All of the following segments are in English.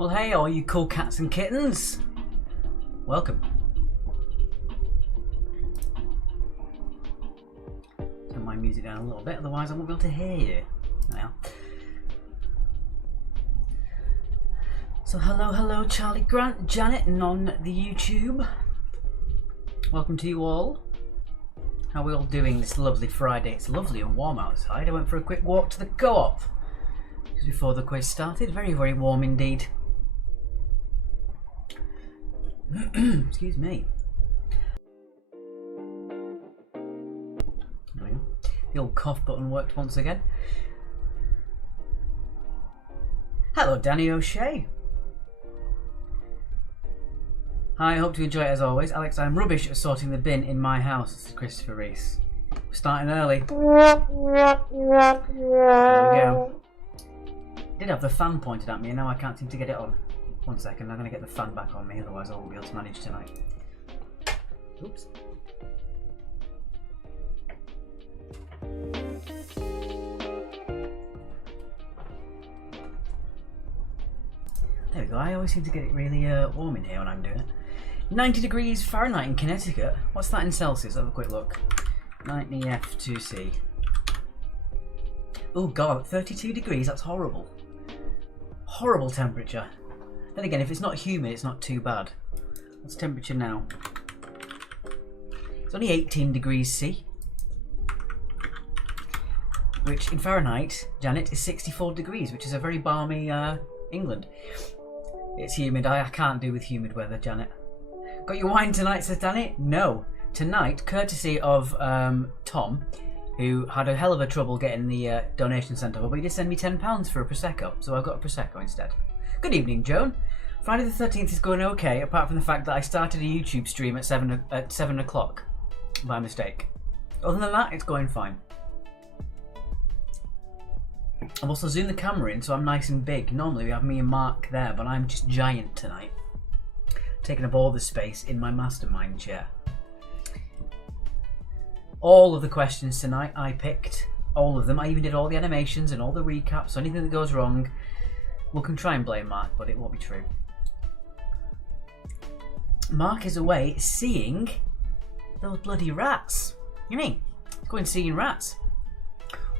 Well, hey, all you cool cats and kittens. Welcome. Turn my music down a little bit, otherwise I won't be able to hear you. Now. So hello Charlie Grant, Janet, and on the YouTube. Welcome to you all. How are we all doing this lovely Friday? It's lovely and warm outside. I went for a quick walk to the co-op just before the quiz started. Very, very warm indeed. Excuse me. There we go. The old cough button worked once again. Hello, Danny O'Shea. Hi, I hope to enjoy it as always. Alex, I'm rubbish at sorting the bin in my house. This is Christopher Reese. We're starting early. There we go. Did have the fan pointed at me and now I can't seem to get it on. One second, I'm going to get the fan back on me, otherwise I won't be able to manage tonight. Oops. There we go, I always seem to get it really warm in here when I'm doing it. 90 degrees Fahrenheit in Connecticut. What's that in Celsius? Have a quick look. 90 F2C. Oh god, 32 degrees, that's horrible. Horrible temperature. Then again, if it's not humid, it's not too bad. What's the temperature now? It's only 18 degrees C. Which in Fahrenheit, Janet, is 64 degrees, which is a very balmy England. It's humid. I can't do with humid weather, Janet. Got your wine tonight, says Danny? No. Tonight, courtesy of Tom, who had a hell of a trouble getting the donation sent over, but he did send me £10 for a Prosecco, so I've got a Prosecco instead. Good evening, Joan. Friday the 13th is going okay, apart from the fact that I started a YouTube stream at 7 o'clock by mistake. Other than that, it's going fine. I've also zoomed the camera in, so I'm nice and big. Normally we have me and Mark there, but I'm just giant tonight. Taking up all the space in my mastermind chair. All of the questions tonight I picked. All of them. I even did all the animations and all the recaps, so anything that goes wrong, we can try and blame Mark, but it won't be true. Mark is away seeing those bloody rats. You mean? He's going seeing rats.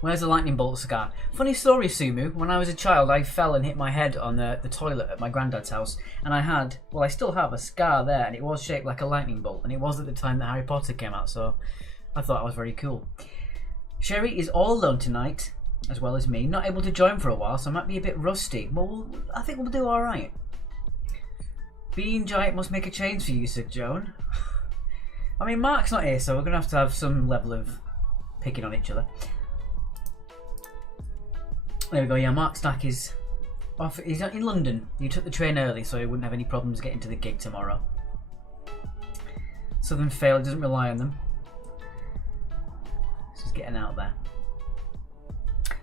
Where's the lightning bolt scar? Funny story, Sumu. When I was a child, I fell and hit my head on the toilet at my granddad's house, and I had, well, I still have a scar there, and it was shaped like a lightning bolt, and it was at the time that Harry Potter came out, so I thought that was very cool. Sherry is all alone tonight, as well as me. Not able to join for a while, so I might be a bit rusty. Well, I think we'll do alright. Being giant must make a change for you, said Joan. I mean, Mark's not here, so we're going to have some level of picking on each other. There we go, yeah, Mark Stack is off. He's in London. He took the train early, so he wouldn't have any problems getting to the gig tomorrow. Southern Fail, he doesn't rely on them. He's just getting out there.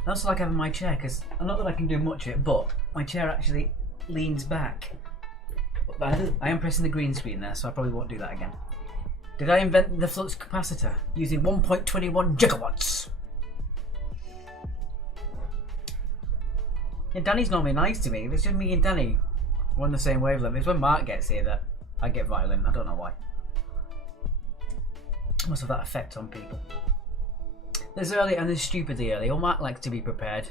I also like having my chair, because not that I can do much of it, but my chair actually leans back. But I am pressing the green screen there, so I probably won't do that again. Did I invent the flux capacitor using 1.21 gigawatts? Yeah, Danny's normally nice to me. It's just me and Danny. We're on the same wavelength. It's when Mark gets here that I get violent. I don't know why. Must have that effect on people. There's early and there's stupidly early. Well, Mark likes to be prepared.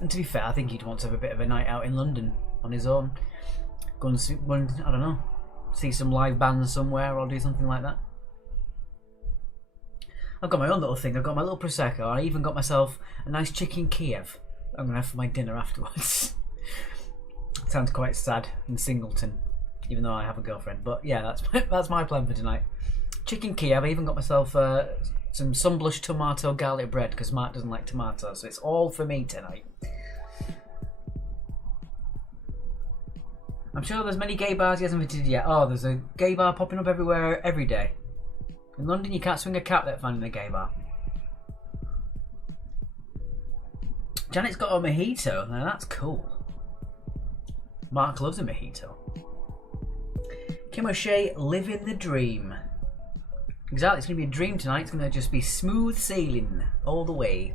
And to be fair, I think he'd want to have a bit of a night out in London on his own. Go and see, I don't know, see some live bands somewhere or do something like that. I've got my own little thing. I've got my little Prosecco. I even got myself a nice chicken Kiev I'm going to have for my dinner afterwards. Sounds quite sad and singleton, even though I have a girlfriend. But yeah, that's my plan for tonight. Chicken Kiev. I even got myself some sunblush tomato garlic bread because Mark doesn't like tomatoes, so it's all for me tonight. I'm sure there's many gay bars he hasn't visited yet. Oh, there's a gay bar popping up everywhere every day. In London, you can't swing a cat without finding a gay bar. Janet's got a mojito. Now that's cool. Mark loves a mojito. Kim O'Shea, living the dream. Exactly, it's going to be a dream tonight. It's going to just be smooth sailing all the way.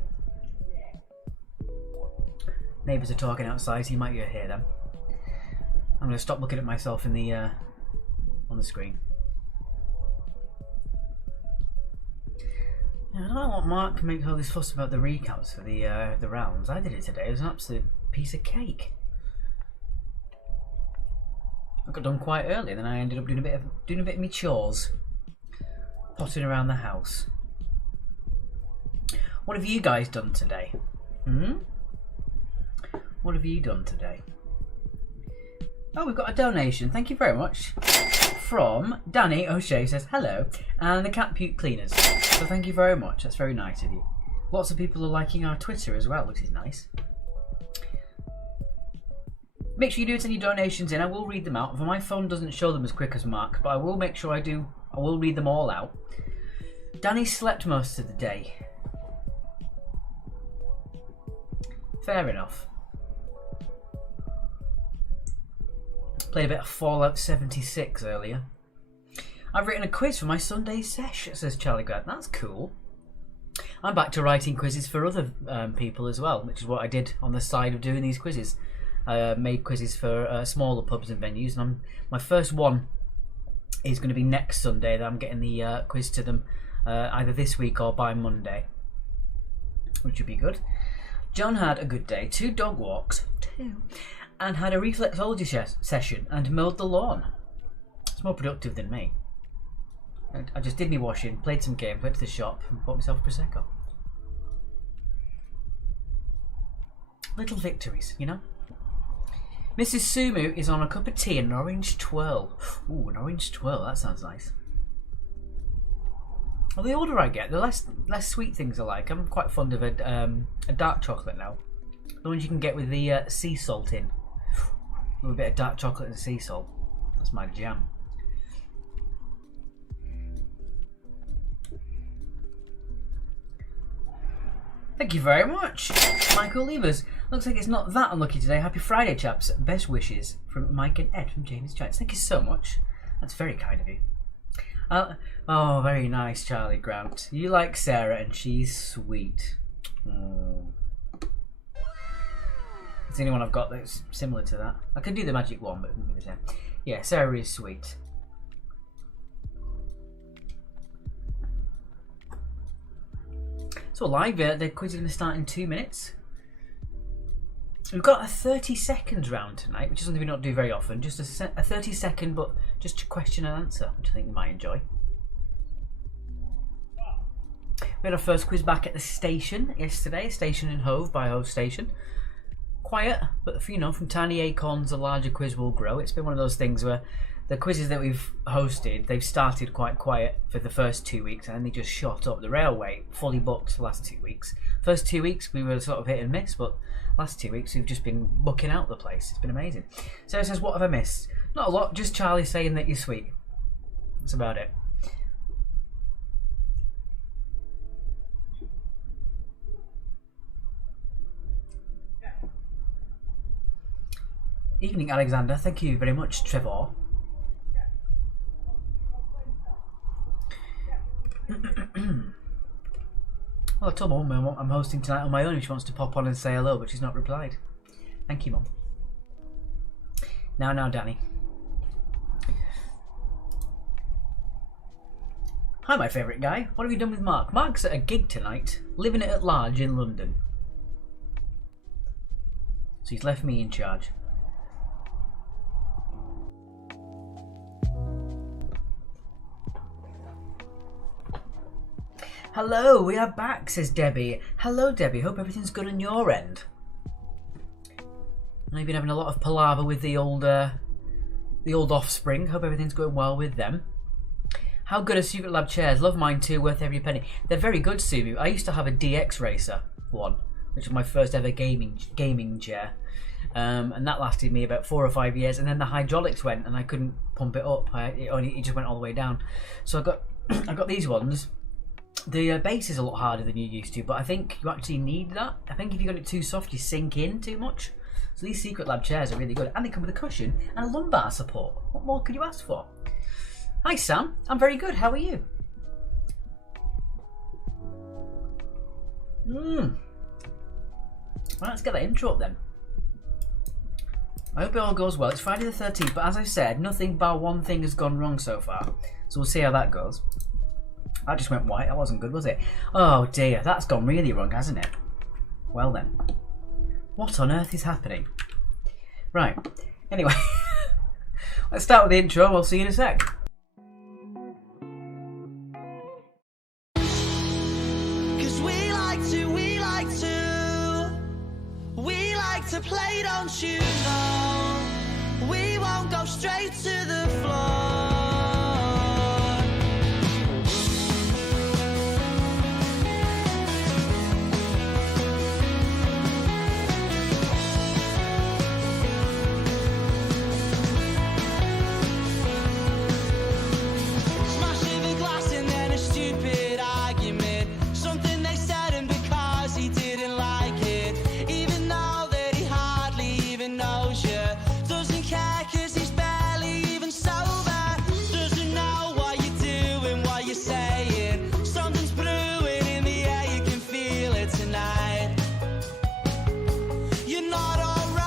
Neighbours are talking outside, so you might hear them. I'm going to stop looking at myself in the on the screen. I don't know what Mark can make all this fuss about the recaps for the rounds. I did it today. It was an absolute piece of cake. I got done quite early, then I ended up doing a bit of my chores, potting around the house. What have you guys done today? What have you done today? Oh, we've got a donation. Thank you very much from Danny O'Shea. Says hello, and the cat puke cleaners. So thank you very much. That's very nice of you. Lots of people are liking our Twitter as well, which is nice. Make sure you do send your donations in. I will read them out. My phone doesn't show them as quick as Mark, but I will make sure I do. I will read them all out. Danny slept most of the day. Fair enough. Played a bit of Fallout 76 earlier. I've written a quiz for my Sunday sesh, says Charlie Grant. That's cool. I'm back to writing quizzes for other people as well, which is what I did on the side of doing these quizzes. I made quizzes for smaller pubs and venues, and my first one is going to be next Sunday. That I'm getting the quiz to them either this week or by Monday, which would be good. John had a good day, 2 dog walks, and had a reflexology session and mowed the lawn. It's more productive than me. I just did my washing, played some games, went to the shop and bought myself a Prosecco. Little victories, you know? Mrs. Sumu is on a cup of tea and an orange twirl. Ooh, an orange twirl, that sounds nice. Well, the older I get, the less sweet things I like. I'm quite fond of a dark chocolate now. The ones you can get with the sea salt in. With a bit of dark chocolate and sea salt. That's my jam. Thank you very much, Michael Levers. Looks like it's not that unlucky today. Happy Friday, chaps. Best wishes from Mike and Ed from Jamie's Chats. Thank you so much. That's very kind of you. Oh, very nice, Charlie Grant. You like Sarah and she's sweet. It's the only one I've got that's similar to that. I could do the magic one, but it wouldn't be the same. Yeah, Sarah is sweet. So live, the quiz is going to start in 2 minutes. We've got a 30 seconds round tonight, which is something we don't do very often. Just a 30 second, but just a question and answer, which I think you might enjoy. We had our first quiz back at the station yesterday, station in Hove by Hove Station. Quiet, but you know, from tiny acorns a larger quiz will grow. It's been one of those things where the quizzes that we've hosted, they've started quite quiet for the first 2 weeks and then they just shot up. The railway fully booked the last 2 weeks. First 2 weeks we were sort of hit and miss, but last 2 weeks we've just been booking out the place. It's been amazing. So it says, what have I missed? Not a lot, just Charlie saying that you're sweet. That's about it. Evening, Alexander. Thank you very much, Trevor. Well, I told my mum I'm hosting tonight on my own if she wants to pop on and say hello, but she's not replied. Thank you, Mum. Now, Danny. Hi, my favourite guy. What have you done with Mark? Mark's at a gig tonight, living it at large in London. So he's left me in charge. Hello, we are back, says Debbie. Hello, Debbie. Hope everything's good on your end. I've been having a lot of palaver with the old offspring. Hope everything's going well with them. How good are Secret Lab chairs? Love mine too, worth every penny. They're very good, Sumu. I used to have a DX Racer one, which was my first ever gaming chair. And that lasted me about 4 or 5 years, and then the hydraulics went and I couldn't pump it up. It just went all the way down. So I got these ones. The base is a lot harder than you used to, but I think you actually need that. I think if you got it too soft, you sink in too much. So these Secret Lab chairs are really good, and they come with a cushion and a lumbar support. What more could you ask for? Hi Sam, I'm very good. How are you? Right, let's get that intro up then. I hope it all goes well. It's Friday the 13th, but as I said, nothing bar one thing has gone wrong so far. So we'll see how that goes. That just went white. That wasn't good, was it? Oh dear, that's gone really wrong, hasn't it? Well then. What on earth is happening? Right. Anyway, let's start with the intro. We'll see you in a sec. To play, don't you know? We won't go straight to the floor. Smashing the glass and then a stupid argument. Something they said and because he didn't like it. Even though knows you, doesn't care cause he's barely even sober, doesn't know what you're doing, what you're saying, something's brewing in the air, you can feel it tonight, you're not alright,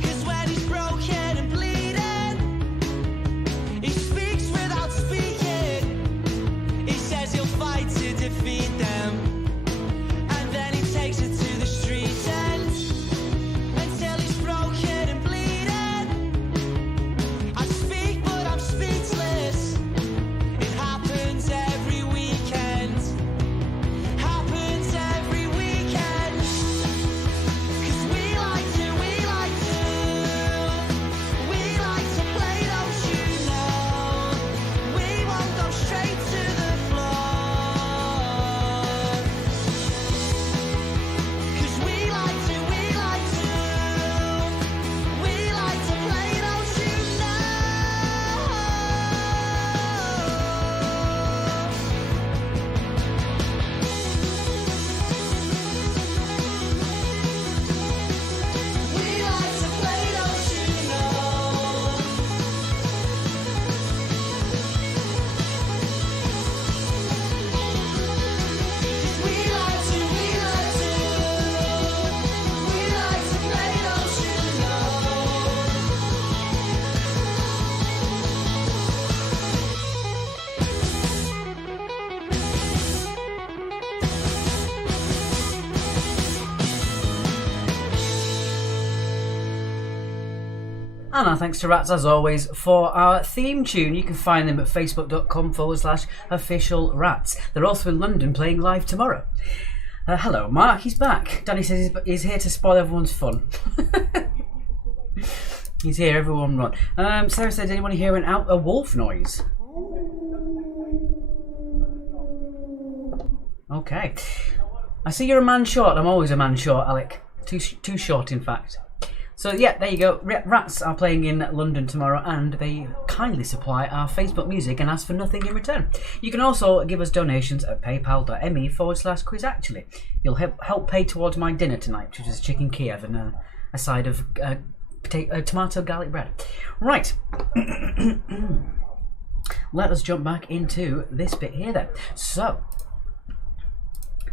cause when he's broken and bleeding, he speaks without speaking, he says he'll fight to defeat them. Takes it to the street end until he's broken and bleeding. I speak, but I'm speechless. It happens every weekend. Happens every weekend. Cause we like to play, don't you know? We won't go straight to the floor. And our thanks to Rats, as always, for our theme tune. You can find them at facebook.com/officialrats. They're also in London playing live tomorrow. Hello, Mark, he's back. Danny says he's here to spoil everyone's fun. He's here, everyone run. Sarah said, anyone hear a wolf noise? Okay. I see you're a man short. I'm always a man short, Alec. Too short, in fact. So yeah, there you go. Rats are playing in London tomorrow, and they kindly supply our Facebook music and ask for nothing in return. You can also give us donations at paypal.me/quizactually. You'll help pay towards my dinner tonight, which is chicken Kiev and a side of tomato garlic bread. Right. Let us jump back into this bit here then. So,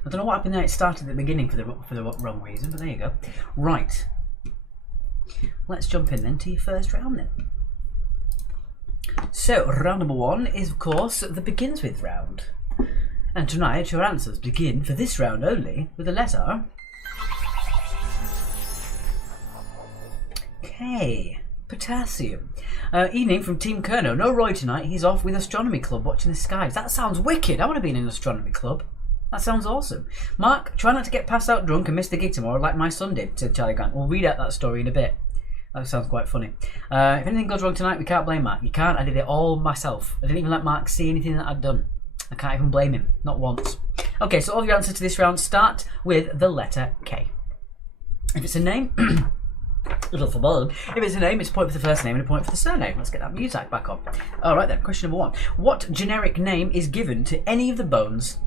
I don't know what happened there. It started at the beginning for the wrong reason, but there you go. Right. Let's jump in then to your first round then. So, round number one is, of course, the begins with round. And tonight your answers begin, for this round only, with the letter K. Potassium. Evening from Team Kerno. No Roy tonight. He's off with Astronomy Club watching the skies. That sounds wicked. I want to be in an Astronomy Club. That sounds awesome. Mark, try not to get passed out drunk and miss the gig tomorrow like my son did, said Charlie Grant. We'll read out that story in a bit. That sounds quite funny. If anything goes wrong tonight, we can't blame Mark. You can't. I did it all myself. I didn't even let Mark see anything that I'd done. I can't even blame him. Not once. Okay, so all of your answers to this round start with the letter K. If it's a name, little for bold. If it's a name, it's a point for the first name and a point for the surname. Let's get that music back on. Alright then, question number one. What generic name is given to any of the bones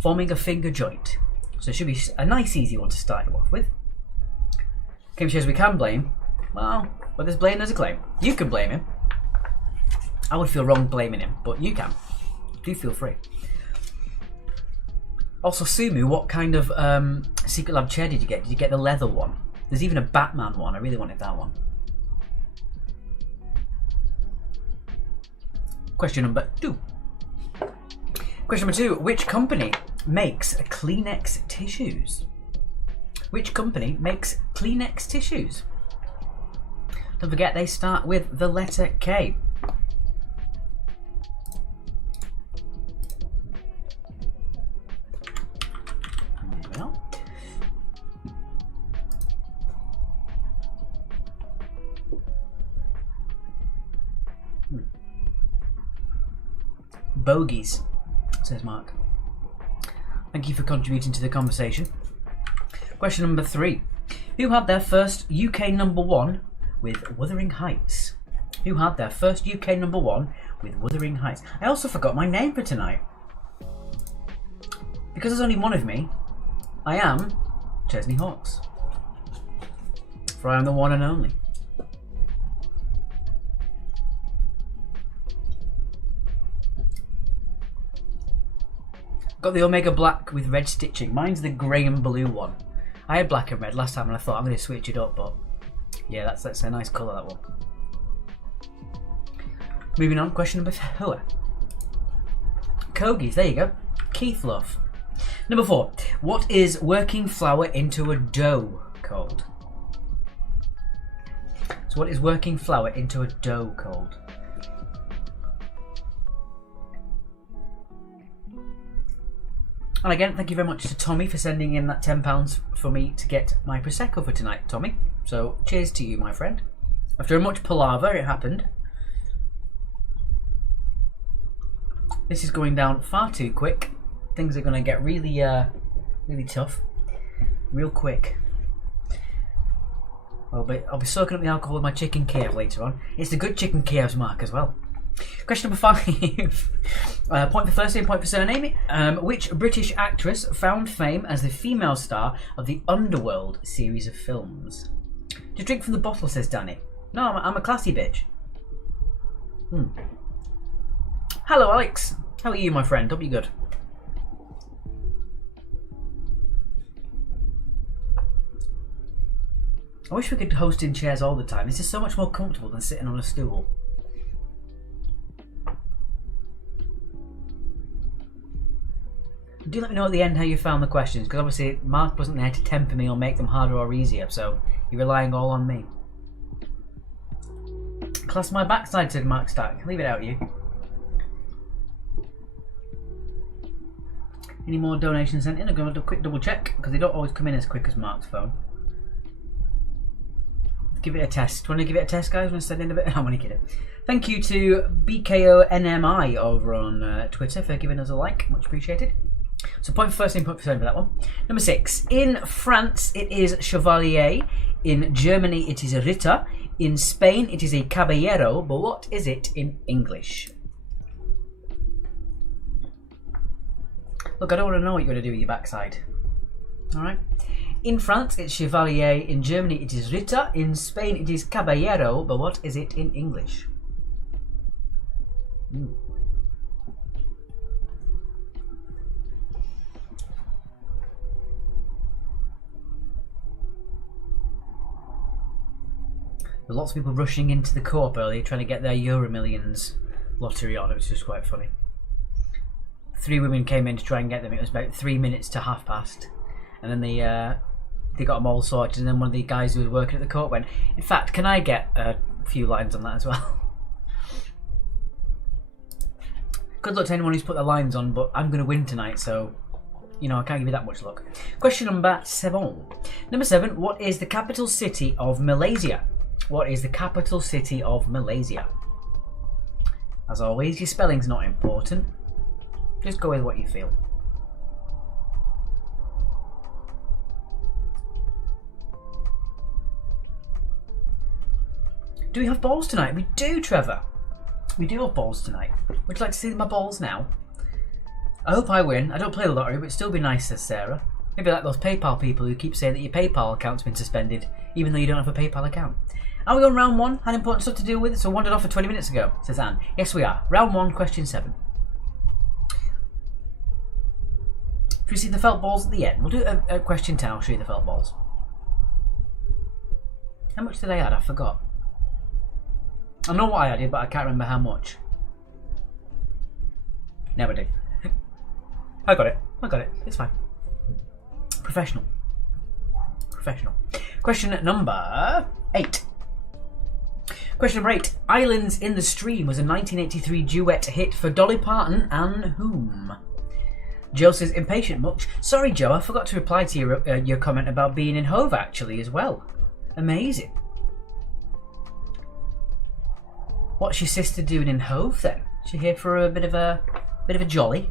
forming a finger joint? So it should be a nice easy one to start you off with. Kim says we can blame. Well, where there's blame, there's a claim. You can blame him. I would feel wrong blaming him, but you can. Do feel free. Also, Sumu, what kind of Secret Lab chair did you get? Did you get the leather one? There's even a Batman one. I really wanted that one. Question number 2. Question number 2. Which company makes Kleenex tissues? Which company makes Kleenex tissues? Don't forget, they start with the letter K. There we are. Bogies, says Mark. Thank you for contributing to the conversation. Question number 3. Who had their first UK #1 with Wuthering Heights? Who had their first UK #1 with Wuthering Heights? I also forgot my name for tonight. Because there's only one of me, I am Chesney Hawks. For I am the one and only. Got the Omega Black with red stitching. Mine's the grey and blue one. I had black and red last time and I thought I'm going to switch it up, but yeah, that's a nice colour, that one. Moving on, question number 4. Kogies, there you go. Keith Love. Number 4. What is working flour into a dough called? So what is working flour into a dough called? And again, thank you very much to Tommy for sending in that £10 for me to get my Prosecco for tonight, Tommy. So, cheers to you, my friend. After much palaver, it happened. This is going down far too quick. Things are going to get really, really tough. Real quick. I'll be soaking up the alcohol with my chicken Kiev later on. It's the good chicken Kiev's Mark as well. Question number 5. Point for first name, point for surname. Which British actress found fame as the female star of the Underworld series of films? Just drink from the bottle, says Danny. No, I'm a classy bitch. Hello, Alex. How are you, my friend? Hope you're good. I wish we could host in chairs all the time. This is so much more comfortable than sitting on a stool. Do let me know at the end how you found the questions, because obviously Mark wasn't there to temper me or make them harder or easier, so you're relying all on me. Class my backside, said Mark Stack. Leave it out, you. Any more donations sent in? I'm going to do a quick double check, because they don't always come in as quick as Mark's phone. Give it a test. Do you want to give it a test, guys? Want to send in a bit? I'm only kidding. Thank you to BKONMI over on Twitter for giving us a like. Much appreciated. So point for first name, point for surname for that one. Number 6. In France, it is Chevalier. In Germany, it is Ritter. In Spain, it is a Caballero. But what is it in English? Look, I don't want to know what you're going to do with your backside. Alright. In France, it's Chevalier. In Germany, it is Ritter. In Spain, it is Caballero. But what is it in English? There were lots of people rushing into the co-op earlier trying to get their Euro Millions lottery on. It was just quite funny. 3 women came in to try and get them. It was about 3 minutes to past. And then they got them all sorted. And then one of the guys who was working at the co-op went, in fact, can I get a few lines on that as well? Good luck to anyone who's put their lines on, but I'm going to win tonight, so, you know, I can't give you that much luck. Question number 7. Number 7, what is the capital city of Malaysia? What is the capital city of Malaysia? As always, your spelling's not important. Just go with what you feel. Do we have balls tonight? We do, Trevor. We do have balls tonight. Would you like to see my balls now? I hope I win. I don't play the lottery, but it'd still be nice, says Sarah. Maybe like those PayPal people who keep saying that your PayPal account's been suspended, even though you don't have a PayPal account. Are we on round 1? Had important stuff to deal with, so wandered off for 20 minutes ago, says Anne. Yes, we are. Round 1, question 7. Should we see the felt balls at the end? We'll do a question 10. I'll show you the felt balls. How much did I add? I forgot. I know what I added, but I can't remember how much. Never do. I got it. I got it. It's fine. Professional. Professional. Question number 8. Question number 8. Islands in the Stream was a 1983 duet hit for Dolly Parton and whom? Joe says, impatient much. Sorry, Joe, I forgot to reply to your comment about being in Hove actually as well. Amazing. What's your sister doing in Hove then? Is she here for a bit of a jolly?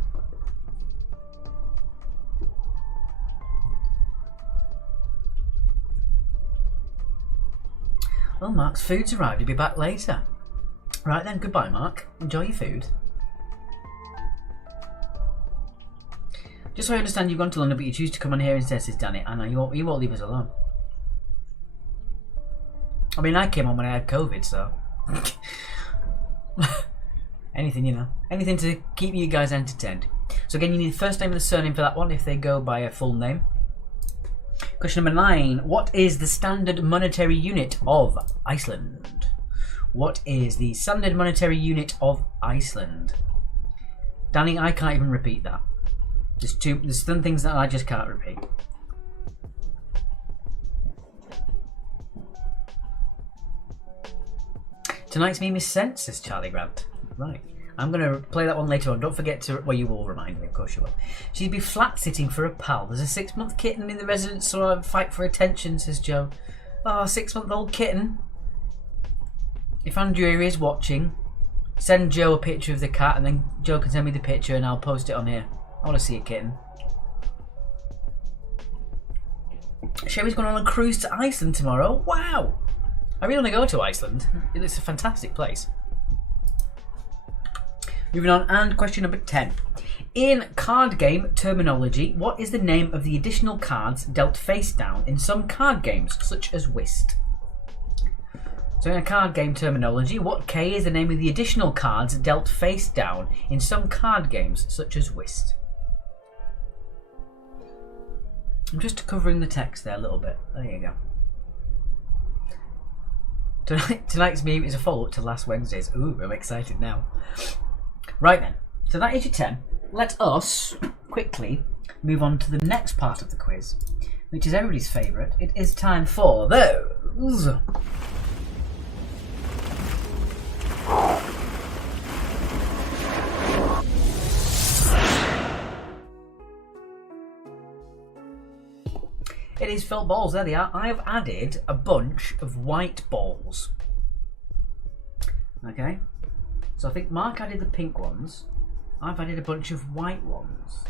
Well, Mark's food's arrived. He'll be back later. Right then, goodbye, Mark. Enjoy your food. Just so I understand, you've gone to London, but you choose to come on here instead, says Danny. I know, you won't leave us alone. I mean, I came on when I had COVID, so... anything, you know. Anything to keep you guys entertained. So again, you need the first name and the surname for that one, if they go by a full name. Question number 9. What is the standard monetary unit of Iceland? What is the standard monetary unit of Iceland? Danny, I can't even repeat that. There's some things that I just can't repeat. Tonight's meme is sent, says Charlie Grant. Right. I'm going to play that one later on. Don't forget to... Well, you will remind me, of course you will. She'd be flat-sitting for a pal. There's a 6-month kitten in the residence, so I fight for attention, says Joe. Oh, 6-month-old kitten. If Andrea is watching, send Joe a picture of the cat, and then Joe can send me the picture, and I'll post it on here. I want to see a kitten. Sherry's going on a cruise to Iceland tomorrow. Wow! I really want to go to Iceland. It's a fantastic place. Moving on, and question number 10. In card game terminology, what is the name of the additional cards dealt face down in some card games, such as Whist? So in a card game terminology, what K is the name of the additional cards dealt face down in some card games, such as Whist? I'm just covering the text there a little bit. There you go. Tonight's meme is a follow-up to last Wednesday's. Ooh, I'm excited now. Right then, so that is your 10. Let us quickly move on to the next part of the quiz, which is everybody's favourite. It is time for those. It is felt balls, there they are. I have added a bunch of white balls. Okay, so I think Mark added the pink ones. I've added a bunch of white ones.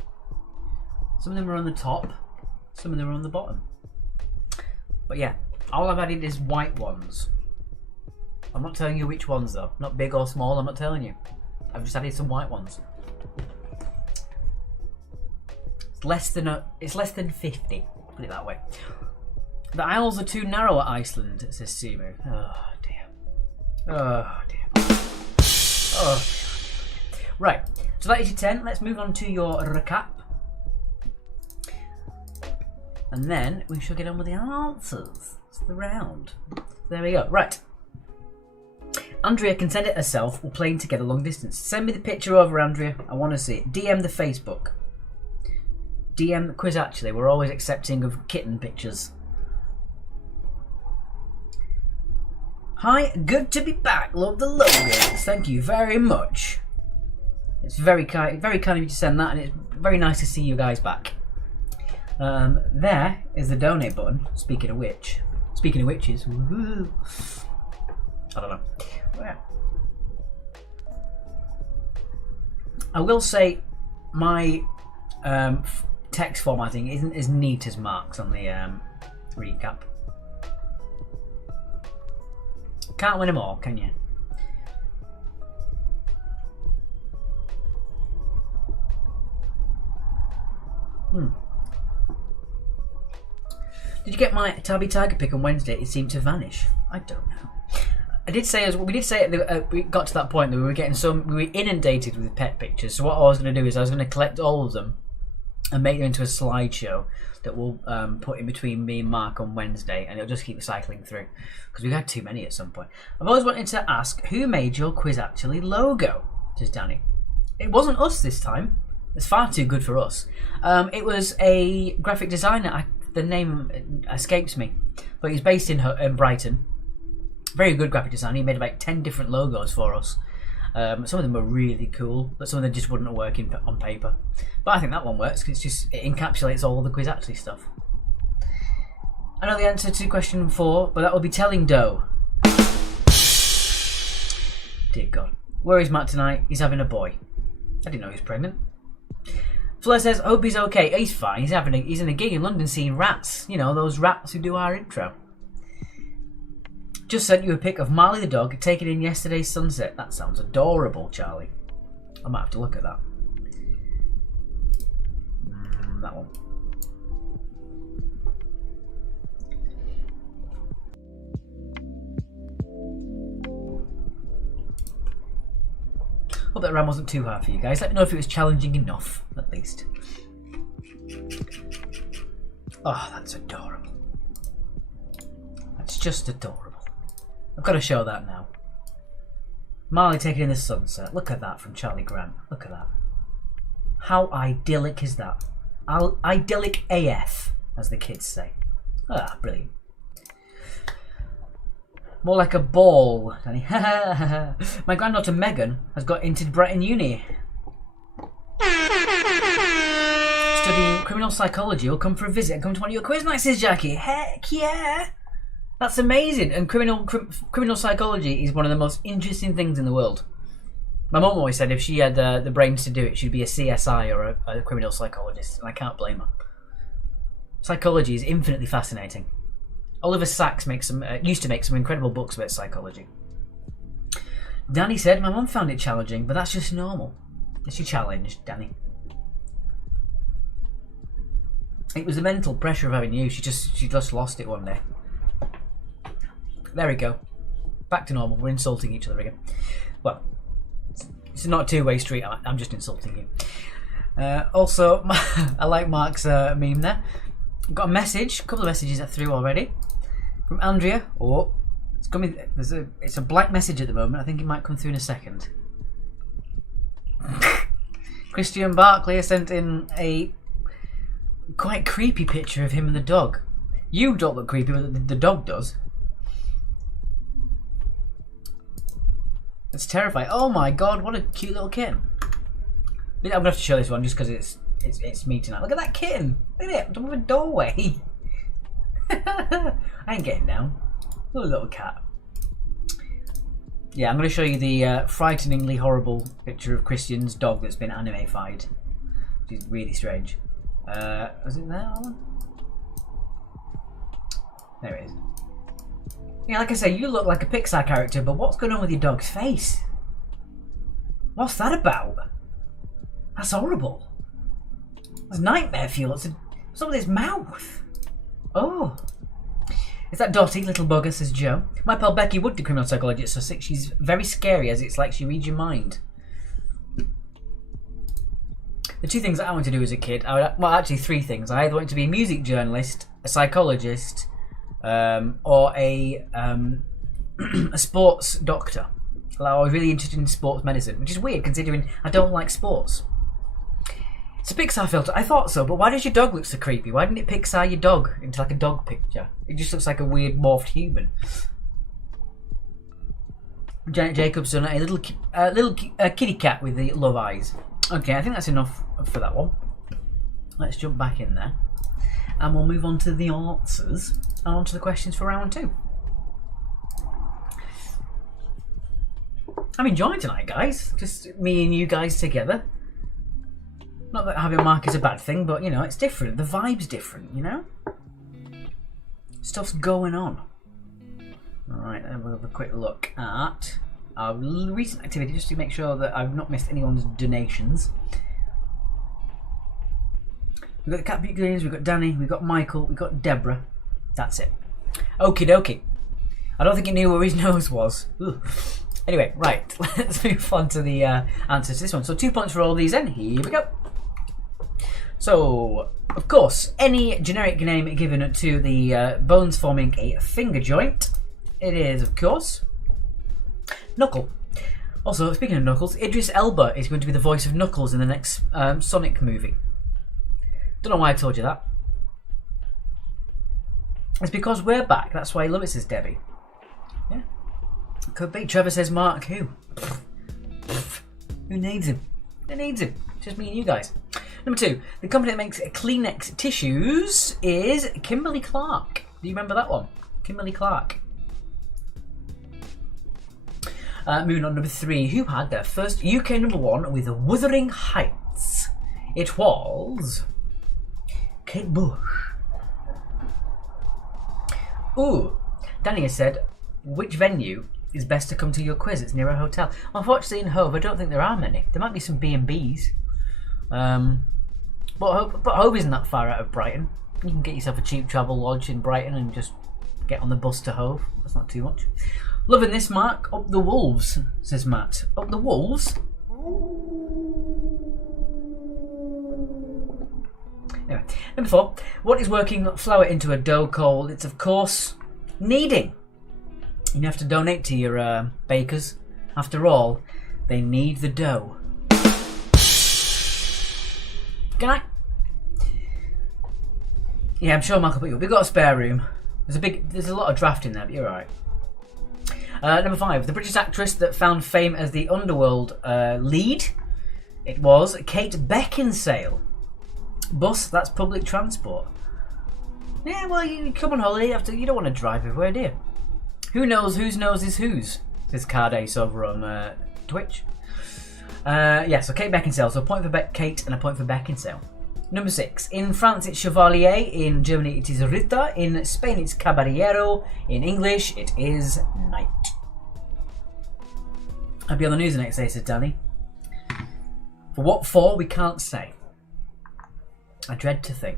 Some of them are on the top, some of them are on the bottom. But yeah, all I've added is white ones. I'm not telling you which ones though. Not big or small, I'm not telling you. I've just added some white ones. It's less than 50. Put it that way. The aisles are too narrow at Iceland, says Simu. Oh dear. Oh dear. Oh. Right, so that is your 10. Let's move on to your recap. And then we shall get on with the answers. It's the round. There we go. Right. Andrea can send it herself. We're playing together long distance. Send me the picture over, Andrea. I want to see it. DM the Facebook. DM the quiz, actually. We're always accepting of kitten pictures. Hi, good to be back. Love the logos. Thank you very much. It's very kind of you to send that, and it's very nice to see you guys back. There is the donate button. Speaking of which, speaking of witches, woohoo. I don't know. Yeah. I will say my text formatting isn't as neat as Mark's on the recap. Can't win them all, can you? Did you get my Tabby Tiger pick on Wednesday? It seemed to vanish. I don't know. We did say we got to that point that we were inundated with pet pictures. So what I was going to do is I was going to collect all of them and make them into a slideshow that we'll put in between me and Mark on Wednesday, and it'll just keep cycling through because we had too many at some point. I've always wanted to ask, who made your Quiz Actually logo? Says Danny. It wasn't us this time. It's far too good for us. It was a graphic designer. The name escapes me, but he's based in Brighton. Very good graphic designer. He made about 10 different logos for us. Some of them were really cool, but some of them just wouldn't work on paper. But I think that one works because it encapsulates all the Quiz Actually stuff. I know the answer to question 4, but that will be telling Doe. Dear God. Where is Matt tonight? He's having a boy. I didn't know he was pregnant. Fleur says, hope he's okay. He's fine. He's in a gig in London seeing rats. You know, those rats who do our intro. Just sent you a pic of Marley the dog taken in yesterday's sunset. That sounds adorable, Charlie. I might have to look at that. That one. Hope that round wasn't too hard for you guys. Let me know if it was challenging enough, at least. Oh, that's adorable. That's just adorable. I've got to show that now. Marley taking in the sunset. Look at that from Charlie Grant. Look at that. How idyllic is that? Idyllic AF, as the kids say. Ah, brilliant. More like a ball, Danny. My granddaughter Megan has got into Brighton Uni. Studying criminal psychology. Will come for a visit and come to one of your quiz nights, says Jackie. Heck yeah! That's amazing. And criminal psychology is one of the most interesting things in the world. My mum always said if she had the brains to do it, she'd be a CSI or a criminal psychologist, and I can't blame her. Psychology is infinitely fascinating. Oliver Sacks used to make some incredible books about psychology. Danny said, my mum found it challenging, but that's just normal. She challenged, Danny. It was the mental pressure of having you. She just lost it one day. There we go. Back to normal. We're insulting each other again. Well, it's not a two-way street. I'm just insulting you. Also, I like Mark's meme there. I've got a message. A couple of messages through already. From Andrea. Oh, it's coming. It's a black message at the moment. I think it might come through in a second. Christian Barkley has sent in a quite creepy picture of him and the dog. You don't look creepy, but the dog does. It's terrifying. Oh my god, what a cute little kitten. I'm gonna have to show this one just because it's me tonight. Look at that kitten. Look at it, on top of a doorway. I ain't getting down. Little cat. Yeah, I'm gonna show you the frighteningly horrible picture of Christian's dog that's been anime-fied. Which is really strange. Is it there, Alan? There it is. Yeah, like I say, you look like a Pixar character, but what's going on with your dog's face? What's that about? That's horrible. That's nightmare fuel. What's up with his mouth? Oh. Is that Dottie, little bugger, says Joe. My pal Becky would do criminal psychology at Sussex. She's very scary, as it's like she reads your mind. The two things that I wanted to do as a kid, well, actually three things. I either wanted to be a music journalist, a psychologist, or a sports doctor. I was really interested in sports medicine, which is weird considering I don't like sports. It's a Pixar filter. I thought so, but why does your dog look so creepy? Why didn't it Pixar your dog into like a dog picture? It just looks like a weird morphed human. Janet Jacobson, a little kitty cat with the love eyes. Okay, I think that's enough for that one. Let's jump back in there. And we'll move on to the answers and on to the questions for round 2. I'm enjoying tonight, guys. Just me and you guys together. Not that having Mark is a bad thing, but, you know, it's different. The vibe's different, you know? Stuff's going on. Alright, then we'll have a quick look at our recent activity, just to make sure that I've not missed anyone's donations. We've got the Cat Beauty Greens, we've got Danny, we've got Michael, we've got Deborah. That's it. Okie dokie. I don't think it knew where his nose was. Ugh. Anyway, right, let's move on to the answers to this one. So 2 points for all these then. Here we go. So, of course, any generic name given to the bones forming a finger joint, it is, of course, Knuckle. Also, speaking of Knuckles, Idris Elba is going to be the voice of Knuckles in the next Sonic movie. Don't know why I told you that. It's because we're back. That's why I love it, says Debbie. Yeah. Could be. Trevor says Mark who? Who needs him? Who needs him? Just me and you guys. Number 2. The company that makes Kleenex tissues is Kimberly-Clark. Do you remember that one? Kimberly-Clark. Moving on, number 3. Who had their first UK number 1 with Wuthering Heights? It was Kate Bush. Ooh, Danny has said, which venue is best to come to your quiz? It's near a hotel. Unfortunately, in Hove, I don't think there are many. There might be some B&Bs. But Hove isn't that far out of Brighton. You can get yourself a cheap travel lodge in Brighton and just get on the bus to Hove. That's not too much. Loving this, Mark. Up the Wolves, says Matt. Up the Wolves? Anyway, number 4. What is working flour into a dough called? It's, of course, kneading. You have to donate to your bakers. After all, they need the dough. Can I? Yeah, I'm sure Mark will put you up. We've got a spare room. There's a lot of draft in there, but you're alright. Number 5. The British actress that found fame as the Underworld lead. It was Kate Beckinsale. Bus, that's public transport. Yeah, well, you come on holiday after. You don't want to drive everywhere, do you? Who knows whose nose is whose? Says Card Ace over on Twitch. Yeah, so Kate Beckinsale. So a point for Kate and a point for Beckinsale. Number 6. In France, it's Chevalier. In Germany, it is Ritter. In Spain, it's Caballero. In English, it is Knight. I'll be on the news the next day, says Danny. For what for, we can't say. I dread to think.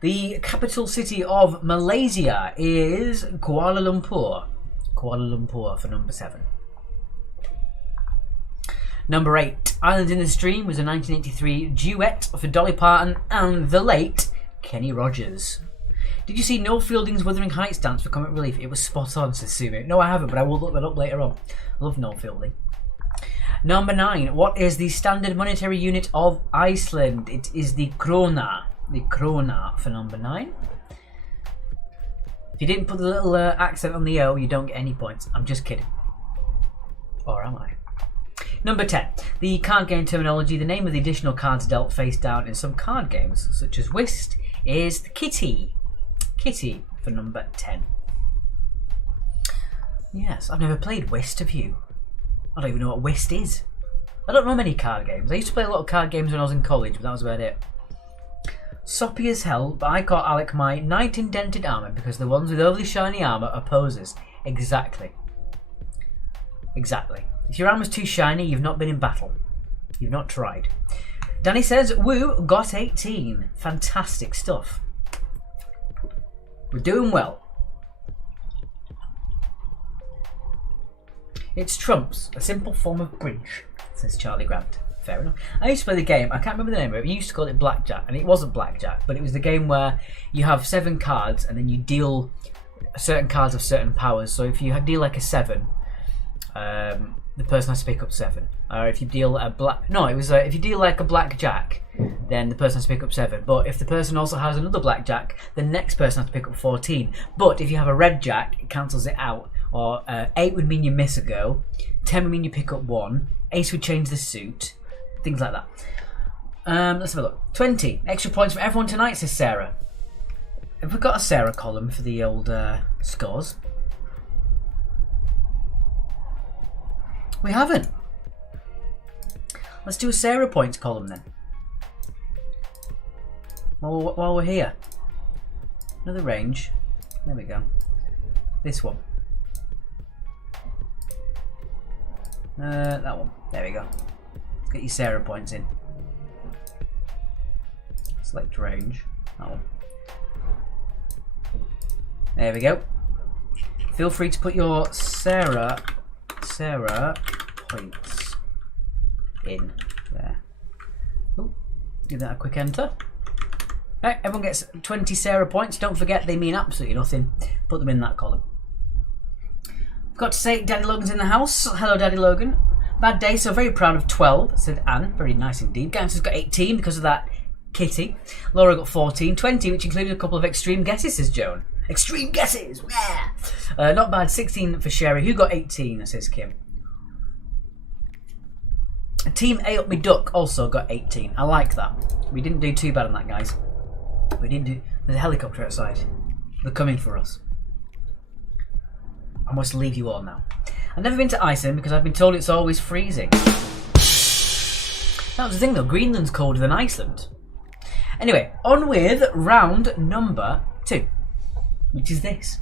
The capital city of Malaysia is Kuala Lumpur. Kuala Lumpur for number 7. Number 8. Island in the Stream was a 1983 duet for Dolly Parton and the late Kenny Rogers. Did you see Noel Fielding's Wuthering Heights dance for comic relief? It was spot on, says Sumu. No, I haven't, but I will look that up later on. I love Noel Fielding. Number 9. What is the standard monetary unit of Iceland? It is the krona. The krona for number 9. If you didn't put the little accent on the O, you don't get any points. I'm just kidding. Or am I? Number 10. The card game terminology. The name of the additional cards dealt face down in some card games, such as Whist, is the kitty. Kitty for number 10. Yes, I've never played Whist, have you? I don't even know what Whist is. I don't know many card games. I used to play a lot of card games when I was in college, but that was about it. Soppy as hell, but I call Alec my knight in dented armour because the ones with overly shiny armour are posers. Exactly. Exactly. If your armour's too shiny, you've not been in battle. You've not tried. Danny says, woo, got 18. Fantastic stuff. We're doing well. It's trumps, a simple form of bridge, says Charlie Grant. Fair enough. I used to play the game, I can't remember the name of it, we used to call it Blackjack, and it wasn't Blackjack, but it was the game where you have 7 cards and then you deal certain cards have certain powers. So if you deal like a 7, the person has to pick up 7. Or if you deal a if you deal like a blackjack, then the person has to pick up 7. But if the person also has another blackjack, the next person has to pick up 14. But if you have a red jack, it cancels it out. Or 8 would mean you miss a go, 10 would mean you pick up 1, ace would change the suit, things like that. Let's have a look. 20 extra points for everyone tonight, says Sarah. Have we got a Sarah column for the old scores? We haven't. Let's do a Sarah points column then. While we're here. Another range. There we go. This one. That one. There we go. Let's get your Sarah points in. Select range. That one. There we go. Feel free to put your Sarah points in there. Ooh, give that a quick enter. Right, everyone gets 20 Sarah points. Don't forget they mean absolutely nothing. Put them in that column. Forgot to say Daddy Logan's in the house. Hello, Daddy Logan. Bad day, so very proud of 12, said Anne. Very nice indeed. Gans has got 18 because of that kitty. Laura got 14. 20, which included a couple of extreme guesses, says Joan. Extreme guesses! Yeah. Not bad. 16 for Sherry. Who got 18, says Kim. Team A Up Me Duck also got 18. I like that. We didn't do too bad on that, guys. We didn't do... There's a helicopter outside. They're coming for us. I must leave you all now. I've never been to Iceland because I've been told it's always freezing. That was the thing though. Greenland's colder than Iceland. Anyway, on with round number 2. Which is this.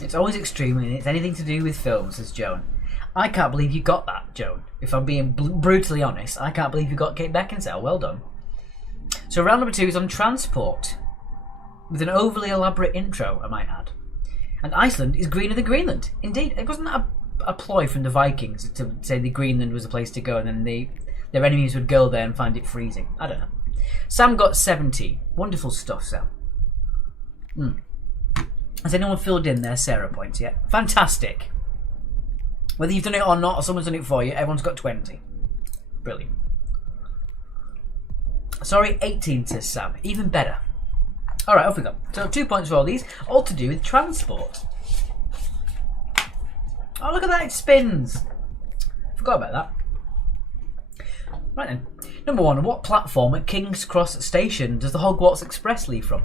It's always extreme when it's anything to do with films, says Joan. I can't believe you got that, Joan. If I'm being brutally honest, I can't believe you got Kate Beckinsale. Well done. So round number 2 is on transport. With an overly elaborate intro, I might add. And Iceland is greener than Greenland. Indeed, it wasn't a ploy from the Vikings to say that Greenland was a place to go and then their enemies would go there and find it freezing. I don't know. Sam got 17. Wonderful stuff, Sam. Has anyone filled in their Sarah points yet? Fantastic. Whether you've done it or not, or someone's done it for you, everyone's got 20. Brilliant. Sorry, 18, says Sam. Even better. Alright, off we go. So 2 points for all these, all to do with transport. Oh, look at that, it spins. Forgot about that. Right then. Number 1, what platform at King's Cross Station does the Hogwarts Express leave from?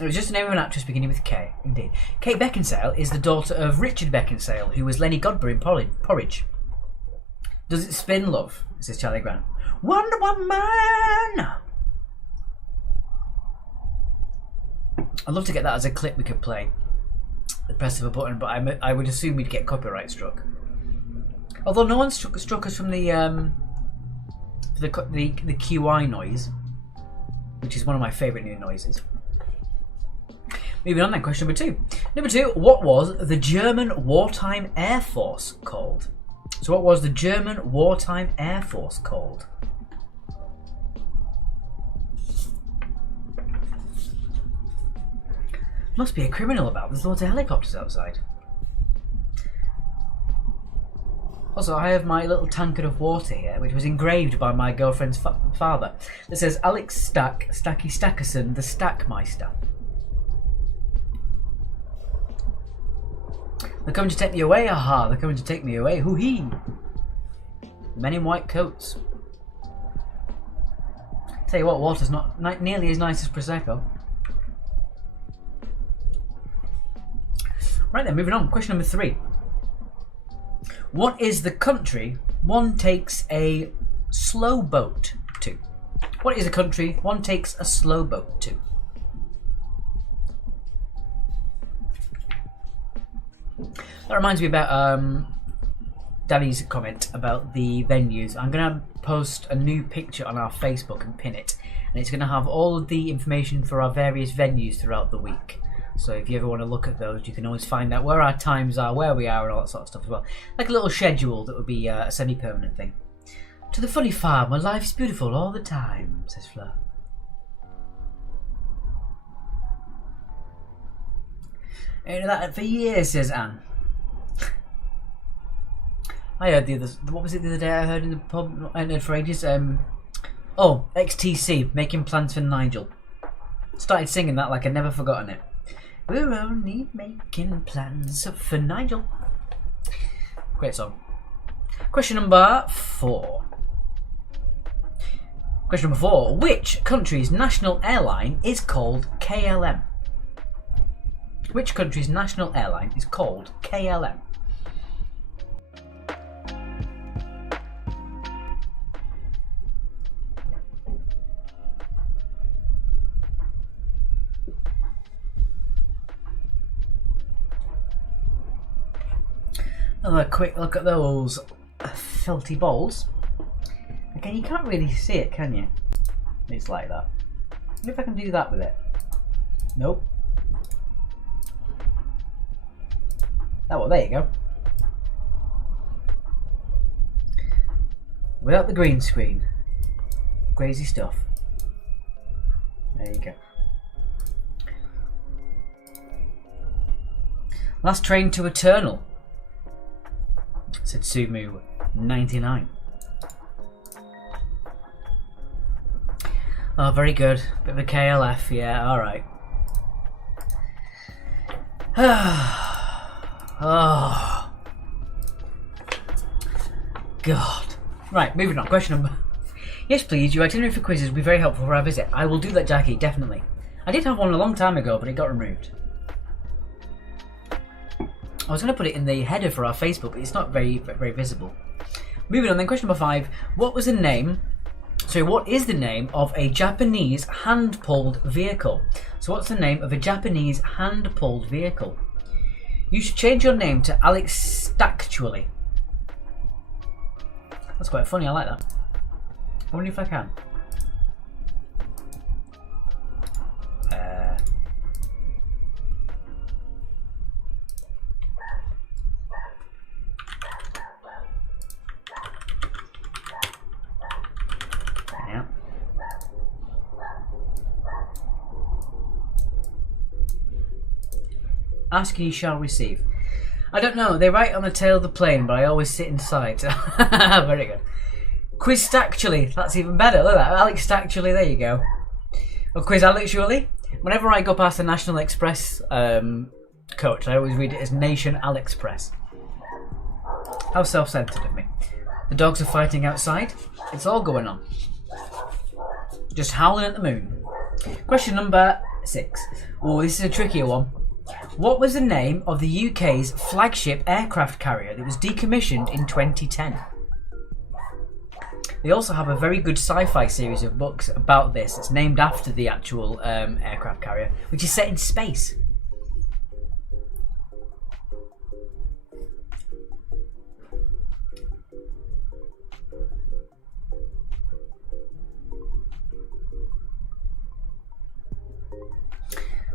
It was just the name of an actress beginning with K, indeed. Kate Beckinsale is the daughter of Richard Beckinsale, who was Lenny Godber in Porridge. Does it spin, love? Says Charlie Grant. Wonder Woman! I'd love to get that as a clip we could play. The press of a button, but I would assume we'd get copyright struck. Although no one struck us from the QI noise, which is one of my favourite new noises. Moving on then, question number 2. Number 2, what was the German wartime air force called? So what was the German wartime air force called? Must be a criminal about. There's lots of helicopters outside. Also, I have my little tankard of water here, which was engraved by my girlfriend's father. That says Alex Stacky Stackerson, the Stackmeister. They're coming to take me away, aha! They're coming to take me away, hoo-hee! Men in white coats. Tell you what, water's not nearly as nice as Prosecco. Right then, moving on. Question number 3. What is the country one takes a slow boat to? What is a country one takes a slow boat to? That reminds me about Danny's comment about the venues. I'm going to post a new picture on our Facebook and pin it. And it's going to have all of the information for our various venues throughout the week. So if you ever want to look at those, you can always find out where our times are, where we are, and all that sort of stuff as well. Like a little schedule that would be a semi-permanent thing. To the funny farm where life's beautiful all the time, says Fleur. Ain't that for years, says Anne. I heard the other. What was it the other day? I heard in the pub. I heard for ages. Oh, XTC making plans for Nigel. Started singing that like I'd never forgotten it. We're only making plans for Nigel. Great song. Question number 4. Question number 4. Which country's national airline is called KLM? Which country's national airline is called KLM? Another quick look at those filthy balls. Again, you can't really see it, can you? It's like that. What if I can do that with it? Nope. Oh, well, there you go. Without the green screen. Crazy stuff. There you go. Last train to Eternal, said Sumu 99. Oh, very good. Bit of a KLF, yeah, alright. Oh. God. Right, moving on. Question number. Yes, please. Your itinerary for quizzes will be very helpful for our visit. I will do that, Jackie, definitely. I did have one a long time ago, but it got removed. I was going to put it in the header for our Facebook, but it's not very visible. Moving on then, question number 5. What is the name of a Japanese hand-pulled vehicle? So what's the name of a Japanese hand-pulled vehicle? You should change your name to Alex Stactually. That's quite funny, I like that. I wonder if I can. Yeah. Ask and you shall receive. I don't know, they write on the tail of the plane, but I always sit inside. Very good. Quiz Stactually, that's even better. Look at that, Alex Stactually, there you go. Or Quiz Alexually. Whenever I go past the National Express coach, I always read it as Nation Alexpress. How self-centered of me. The dogs are fighting outside. It's all going on. Just howling at the moon. Question number 6. Oh, this is a trickier one. What was the name of the UK's flagship aircraft carrier that was decommissioned in 2010? They also have a very good sci-fi series of books about this. It's named after the actual aircraft carrier, which is set in space.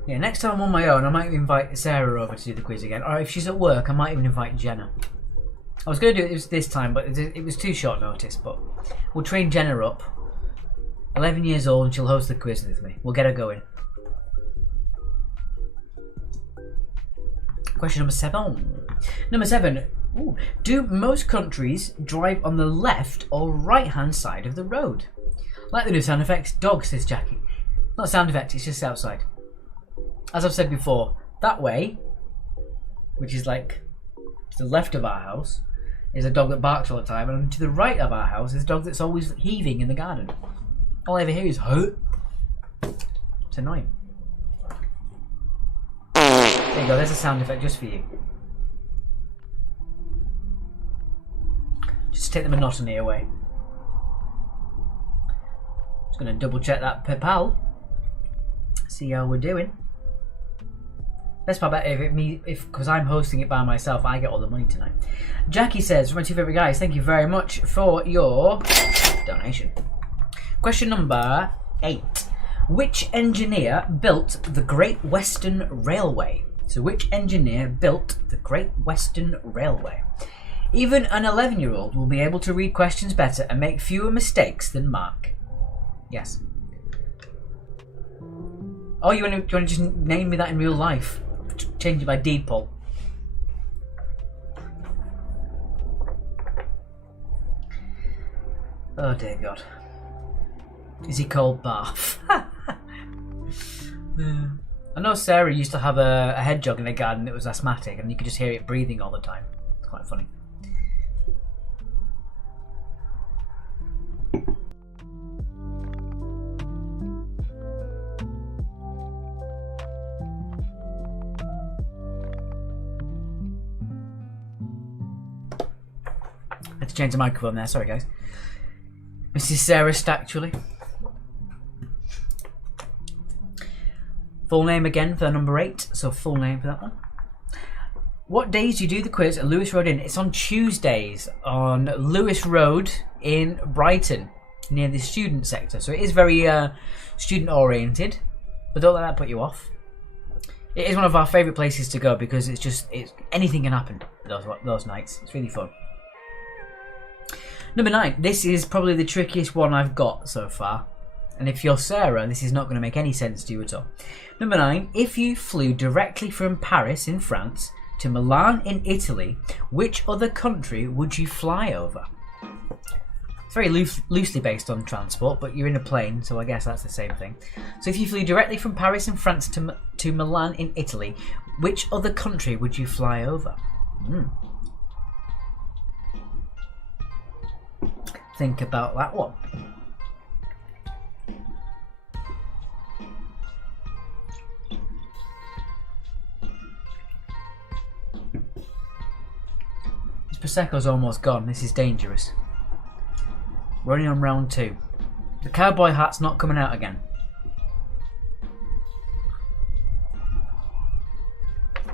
Yeah, next time I'm on my own, I might invite Sarah over to do the quiz again. Or if she's at work, I might even invite Jenna. I was going to do it this time, but it was too short notice. But we'll train Jenna up. 11 years old, and she'll host the quiz with me. We'll get her going. Question number 7. Number 7. Ooh. Do most countries drive on the left or right-hand side of the road? Like the new sound effects. Dog, says Jackie. Not sound effects, it's just outside. As I've said before, that way, which is like to the left of our house, is a dog that barks all the time, and to the right of our house is a dog that's always heaving in the garden. All I ever hear is "huh." It's annoying. There you go, there's a sound effect just for you. Just take the monotony away. Just going to double check that PayPal. See how we're doing. Best part about it, because I'm hosting it by myself, I get all the money tonight. Jackie says, my 2 favourite guys, thank you very much for your donation. Question number 8. Which engineer built the Great Western Railway? So which engineer built the Great Western Railway? Even an 11-year-old will be able to read questions better and make fewer mistakes than Mark. Yes. Oh, you want to just name me that in real life? Change it by deed poll. Oh dear God. Is he called Barf? I know Sarah used to have a hedgehog in her garden that was asthmatic, and you could just hear it breathing all the time. It's quite funny. Had to change the microphone there, sorry guys. Mrs. Sarah Stactually. Full name again for number 8, so full name for that one. What days do you do the quiz at Lewis Road Inn? It's on Tuesdays on Lewis Road in Brighton, near the student sector. So it is very student oriented, but don't let that put you off. It is one of our favourite places to go because it's anything can happen those nights. It's really fun. Number 9. This is probably the trickiest one I've got so far. And if you're Sarah, this is not going to make any sense to you at all. Number 9. If you flew directly from Paris in France to Milan in Italy, which other country would you fly over? It's very loosely based on transport, but you're in a plane, so I guess that's the same thing. So if you flew directly from Paris in France to Milan in Italy, which other country would you fly over? Think about that one. This Prosecco's almost gone. This is dangerous. We're only on round 2. The cowboy hat's not coming out again.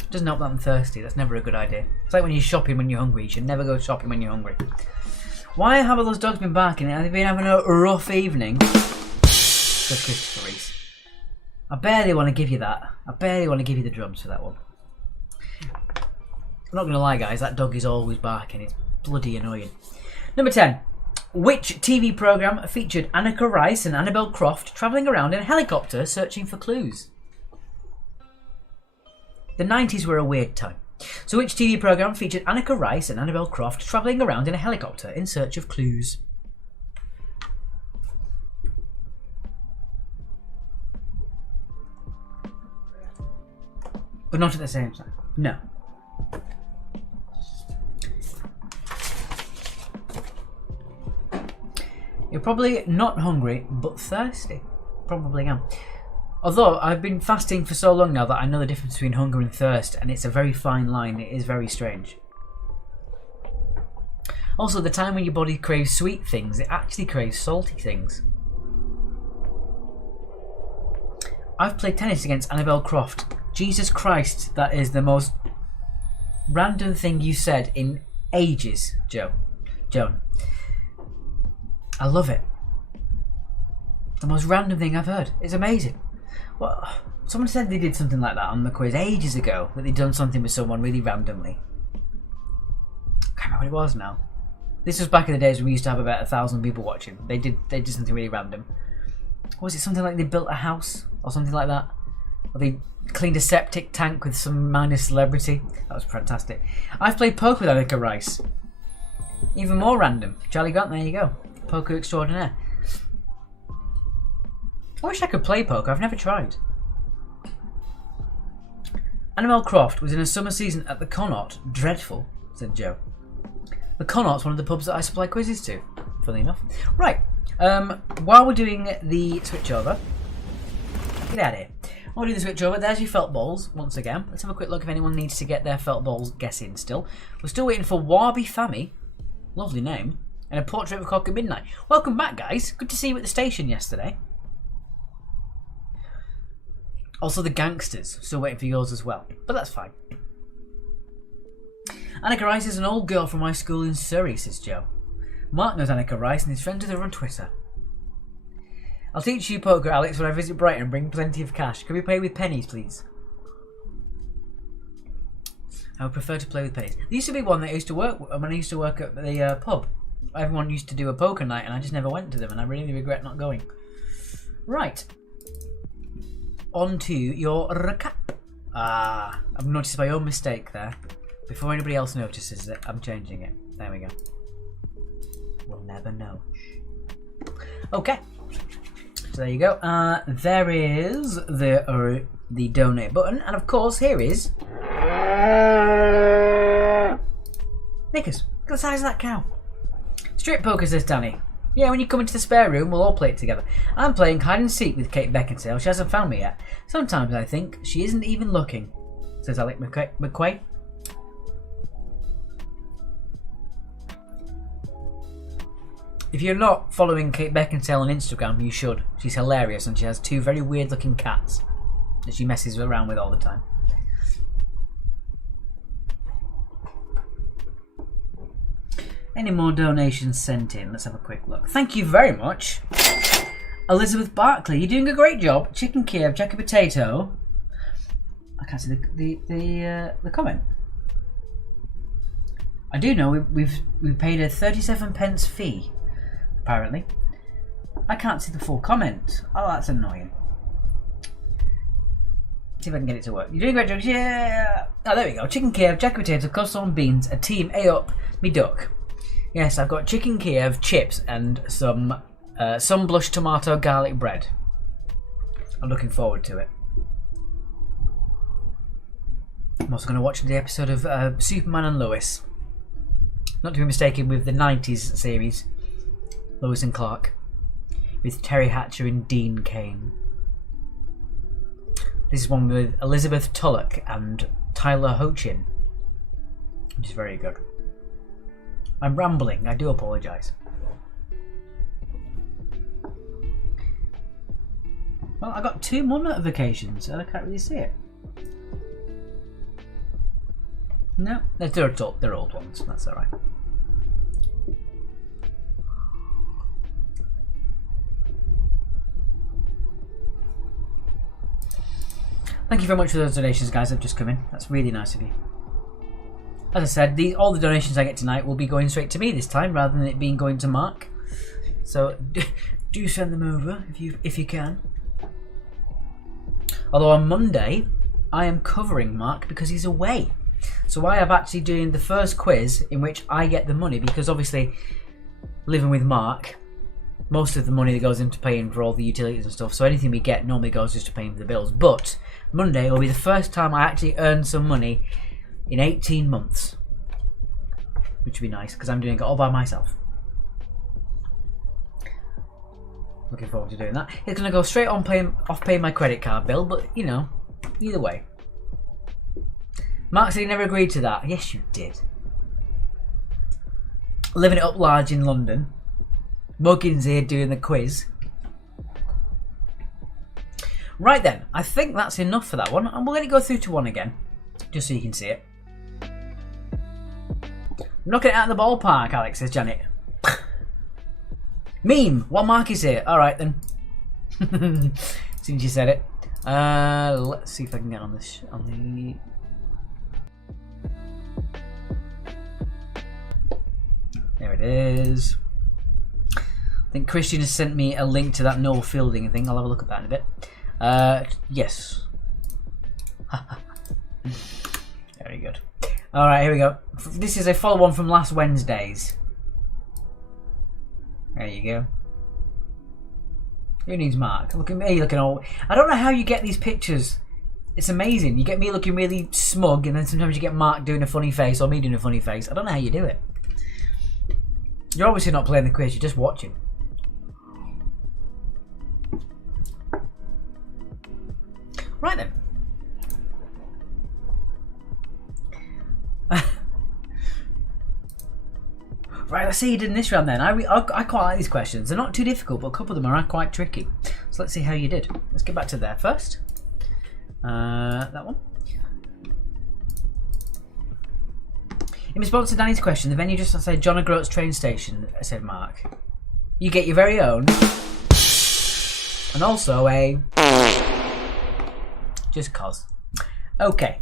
Doesn't help that I'm thirsty. That's never a good idea. It's like when you're shopping when you're hungry. You should never go shopping when you're hungry. Why have all those dogs been barking? Have they been having a rough evening? Good Christopher Reese. I barely want to give you that. I barely want to give you the drums for that one. I'm not going to lie, guys. That dog is always barking. It's bloody annoying. Number 10. Which TV programme featured Anneka Rice and Annabel Croft travelling around in a helicopter searching for clues? The 90s were a weird time. So which TV programme featured Anneka Rice and Annabel Croft travelling around in a helicopter in search of clues? But not at the same time. No. You're probably not hungry, but thirsty. Probably am. Although, I've been fasting for so long now that I know the difference between hunger and thirst, and it's a very fine line. It is very strange. Also, the time when your body craves sweet things, it actually craves salty things. I've played tennis against Annabel Croft. Jesus Christ, that is the most random thing you said in ages, Joan. I love it. The most random thing I've heard. It's amazing. Well, someone said they did something like that on the quiz ages ago, that they'd done something with someone really randomly. I can't remember what it was now. This was back in the days when we used to have about 1,000 people watching. They did something really random. Or was it something like they built a house or something like that? Or they cleaned a septic tank with some minor celebrity? That was fantastic. I've played poker with Anneka Rice. Even more random. Charlie Grant, there you go. Poker extraordinaire. I wish I could play poker. I've never tried. Annabel Croft was in a summer season at the Connaught. Dreadful, said Joe. The Connaught's one of the pubs that I supply quizzes to, funny enough. Right, while we're doing the switchover, get out of here. While we're doing the switchover, there's your felt balls once again. Let's have a quick look if anyone needs to get their felt balls guessing still. We're still waiting for Warby Fammy, lovely name, and a portrait of a cock at midnight. Welcome back, guys. Good to see you at the station yesterday. Also the gangsters, still waiting for yours as well, but that's fine. Anneka Rice is an old girl from my school in Surrey, says Joe. Mark knows Anneka Rice and his friends with her on Twitter. I'll teach you poker, Alex, when I visit Brighton and bring plenty of cash. Can we play with pennies, please? I would prefer to play with pennies. There used to be one that I used to work when I used to work at the pub. Everyone used to do a poker night and I just never went to them and I really regret not going. Right. On to your recap. I've noticed my own mistake there. Before anybody else notices it, I'm changing it. There we go. We'll never know. Okay. So there you go. There is the donate button, and of course here is Knickers. Look at the size of that cow. Strip poker, says Danny. Yeah, when you come into the spare room, we'll all play it together. I'm playing hide and seek with Kate Beckinsale. She hasn't found me yet. Sometimes I think she isn't even looking, says Alec McQuaid. If you're not following Kate Beckinsale on Instagram, you should. She's hilarious and she has 2 very weird looking cats that she messes around with all the time. Any more donations sent in? Let's have a quick look. Thank you very much. Elizabeth Barkley, you're doing a great job. Chicken Kiev, Jack a Potato. I can't see the comment. I do know we've paid a 37p fee, apparently. I can't see the full comment. Oh, that's annoying. See if I can get it to work. You're doing great, jokes. Yeah. Oh, there we go. Chicken Kiev, jack potato, coleslaw and beans. A team A up, me duck. Yes, I've got chicken Kiev, chips, and some blush tomato garlic bread. I'm looking forward to it. I'm also going to watch the episode of Superman and Lois. Not to be mistaken with the 90s series, Lois and Clark, with Terry Hatcher and Dean Cain. This is one with Elizabeth Tulloch and Tyler Hoechlin, which is very good. I'm rambling, I do apologise. Well, I got 2 more notifications and I can't really see it. No, they're old ones, that's alright. Thank you very much for those donations, guys, that have just come in. That's really nice of you. As I said, all the donations I get tonight will be going straight to me this time, rather than it being going to Mark. So do send them over if you can. Although on Monday, I am covering Mark because he's away. So I am actually doing the first quiz in which I get the money, because obviously living with Mark, most of the money that goes into paying for all the utilities and stuff, so anything we get normally goes just to paying for the bills. But Monday will be the first time I actually earn some money in 18 months, which would be nice because I'm doing it all by myself. Looking forward to doing that. It's going to go straight on off paying my credit card bill, but you know, either way. Mark said he never agreed to that. Yes, you did. Living it up large in London. Muggins here doing the quiz. Right then, I think that's enough for that one, and we'll let it go through to one again, just so you can see it. Knocking it out of the ballpark, Alex, says Janet. Meme, what mark is it? Alright then. Since you said it. Let's see if I can get on this There it is. I think Christian has sent me a link to that Noel Fielding thing. I'll have a look at that in a bit. Yes. Very good. Alright, here we go. This is a follow-on from last Wednesday's. There you go. Who needs Mark? Look at me looking all... I don't know how you get these pictures. It's amazing. You get me looking really smug, and then sometimes you get Mark doing a funny face, or me doing a funny face. I don't know how you do it. You're obviously not playing the quiz, you're just watching. Right then. Right, let's see you did in this round then. I quite like these questions. They're not too difficult, but a couple of them are quite tricky. So let's see how you did. Let's get back to there first. That one. In response to Danny's question, the venue just outside John O'Groats train station, said Mark. You get your very own. And also a... Just cause. Okay.